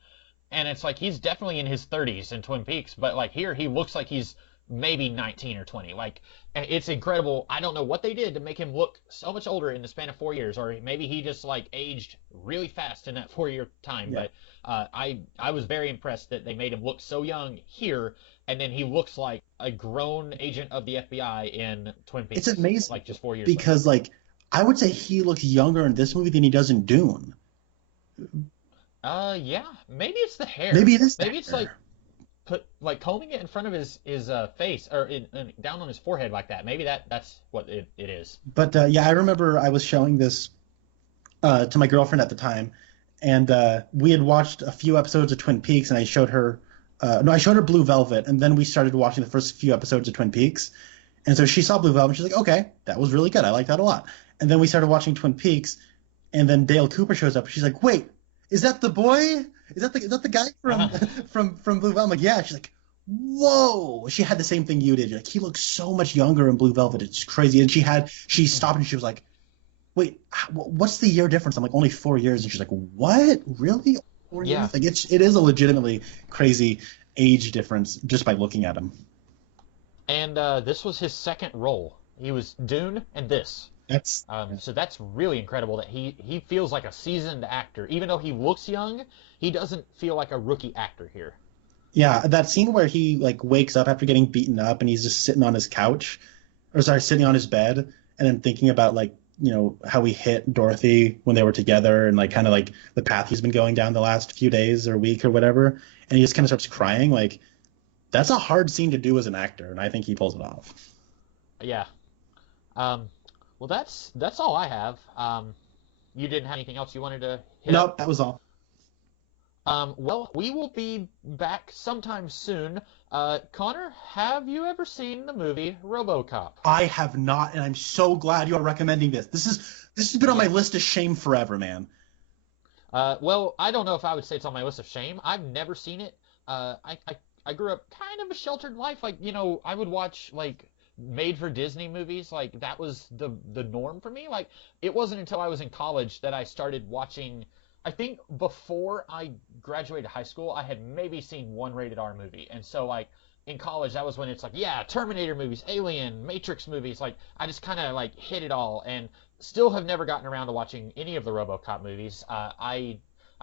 and it's like he's definitely in his 30s in Twin Peaks. But like here, he looks like he's maybe 19 or 20. Like it's incredible. I don't know what they did to make him look so much older in the span of 4 years, or maybe he just like aged really fast in that 4 year time. Yeah. But I was very impressed that they made him look so young here, and then he looks like a grown agent of the FBI in Twin Peaks. It's amazing, like just 4 years later. because like I would say he looks younger in this movie than he does in Dune. Yeah, maybe it's the hair. Maybe it is the Maybe it's hair. like combing it in front of his face or down on his forehead like that. Maybe that's what it is. But yeah, I remember I was showing this to my girlfriend at the time, and we had watched a few episodes of Twin Peaks, and I showed her Blue Velvet, and then we started watching the first few episodes of Twin Peaks, and so she saw Blue Velvet, and she's like, "Okay, that was really good. I like that a lot." And then we started watching Twin Peaks, and then Dale Cooper shows up, and she's like, "Wait, is that the boy? Is that the guy from Uh-huh. from Blue Velvet?" I'm like, "Yeah." She's like, "Whoa!" She had the same thing you did. Like, he looks so much younger in Blue Velvet. It's crazy. And she stopped and she was like, "Wait, what's the year difference?" I'm like, "Only 4 years." And she's like, "What? Really?" or Yeah. youth. Like it is a legitimately crazy age difference just by looking at him. And this was his second role. He was Dune and this. That's So that's really incredible that he feels like a seasoned actor. Even though he looks young, he doesn't feel like a rookie actor here. yeah, that scene where he like wakes up after getting beaten up and he's just sitting on his couch, or sorry, sitting on his bed, and then thinking about like how he hit Dorothy when they were together and like kind of like the path he's been going down the last few days or week or whatever, and he just kind of starts crying. Like that's a hard scene to do as an actor, and I think he pulls it off. Yeah. Um, well, that's all I have. You didn't have anything else you wanted to hit up? Nope, that was all. Well, we will be back sometime soon. Connor, have you ever seen the movie RoboCop? I have not, and I'm so glad you are recommending this. This has been on my list of shame forever, man. Well, I don't know if I would say it's on my list of shame. I've never seen it. I grew up kind of a sheltered life. Like, I would watch like made for Disney movies. Like that was the norm for me. Like it wasn't until I was in college that I started watching. I think before I graduated high school, I had maybe seen one rated R movie. And so like in college, that was when it's like, yeah, Terminator movies, Alien, Matrix movies. Like I just kind of like hit it all and still have never gotten around to watching any of the RoboCop movies. I've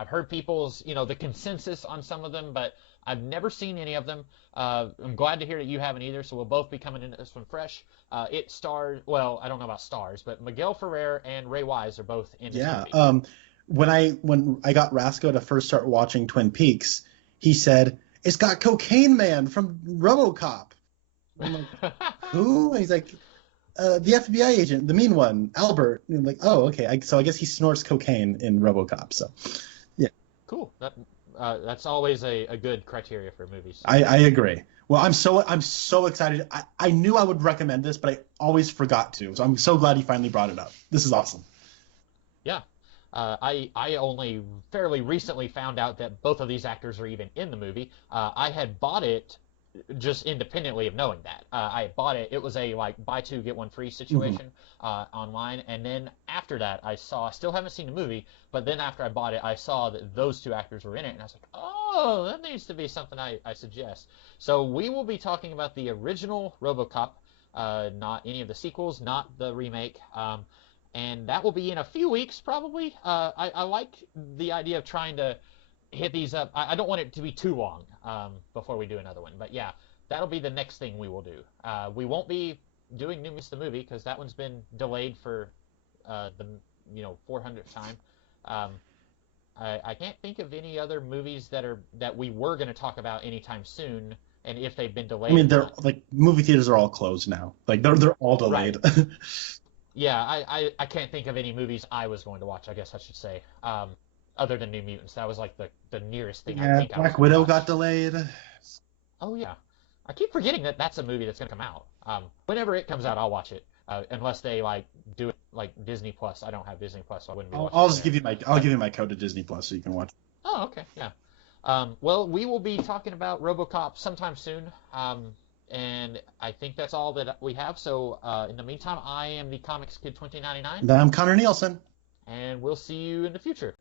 heard people's, the consensus on some of them, but I've never seen any of them. I'm glad to hear that you haven't either, so we'll both be coming into this one fresh. It stars, well, I don't know about stars, but Miguel Ferrer and Ray Wise are both in this Yeah. movie. When I got Rasco to first start watching Twin Peaks, he said, "It's got Cocaine Man from RoboCop." I'm like, "Who?" And he's like, "The FBI agent, the mean one, Albert." And I'm like, "Oh, okay." So I guess he snorts cocaine in RoboCop. So, yeah, Cool. That's always a good criteria for movies. I agree. Well, I'm so excited. I knew I would recommend this, but I always forgot to. So I'm so glad he finally brought it up. This is awesome. Yeah. I only fairly recently found out that both of these actors are even in the movie. I had bought it just independently of knowing that. I bought it. It was a like buy two get one free situation online, and then after that, I still haven't seen the movie, but then after I bought it, I saw that those two actors were in it, and I was like, oh, that needs to be something I suggest. So we will be talking about the original RoboCop, not any of the sequels, not the remake. And that will be in a few weeks probably. I like the idea of trying to hit these up. I don't want it to be too long before we do another one. But yeah, that'll be the next thing we will do. We won't be doing New Mutants the movie because that one's been delayed for the 400th time. I can't think of any other movies that we were going to talk about anytime soon, and if they've been delayed. I mean, they're like movie theaters are all closed now. Like they're all delayed. Right. Yeah, I can't think of any movies I was going to watch, I guess I should say, other than New Mutants. That was like the nearest thing I Yeah, think I was Black going to Widow watch. got delayed. Oh yeah, I keep forgetting that that's a movie that's going to come out. Whenever it comes out, I'll watch it. Unless they like do it like Disney Plus. I don't have Disney Plus, so I wouldn't be watching I'll it just there. I'll But give you my code to Disney Plus so you can watch. oh, okay, yeah. Well, we will be talking about RoboCop sometime soon. And I think that's all that we have. So in the meantime, I am the Comics Kid 2099, And I'm Connor Nielsen. and we'll see you in the future.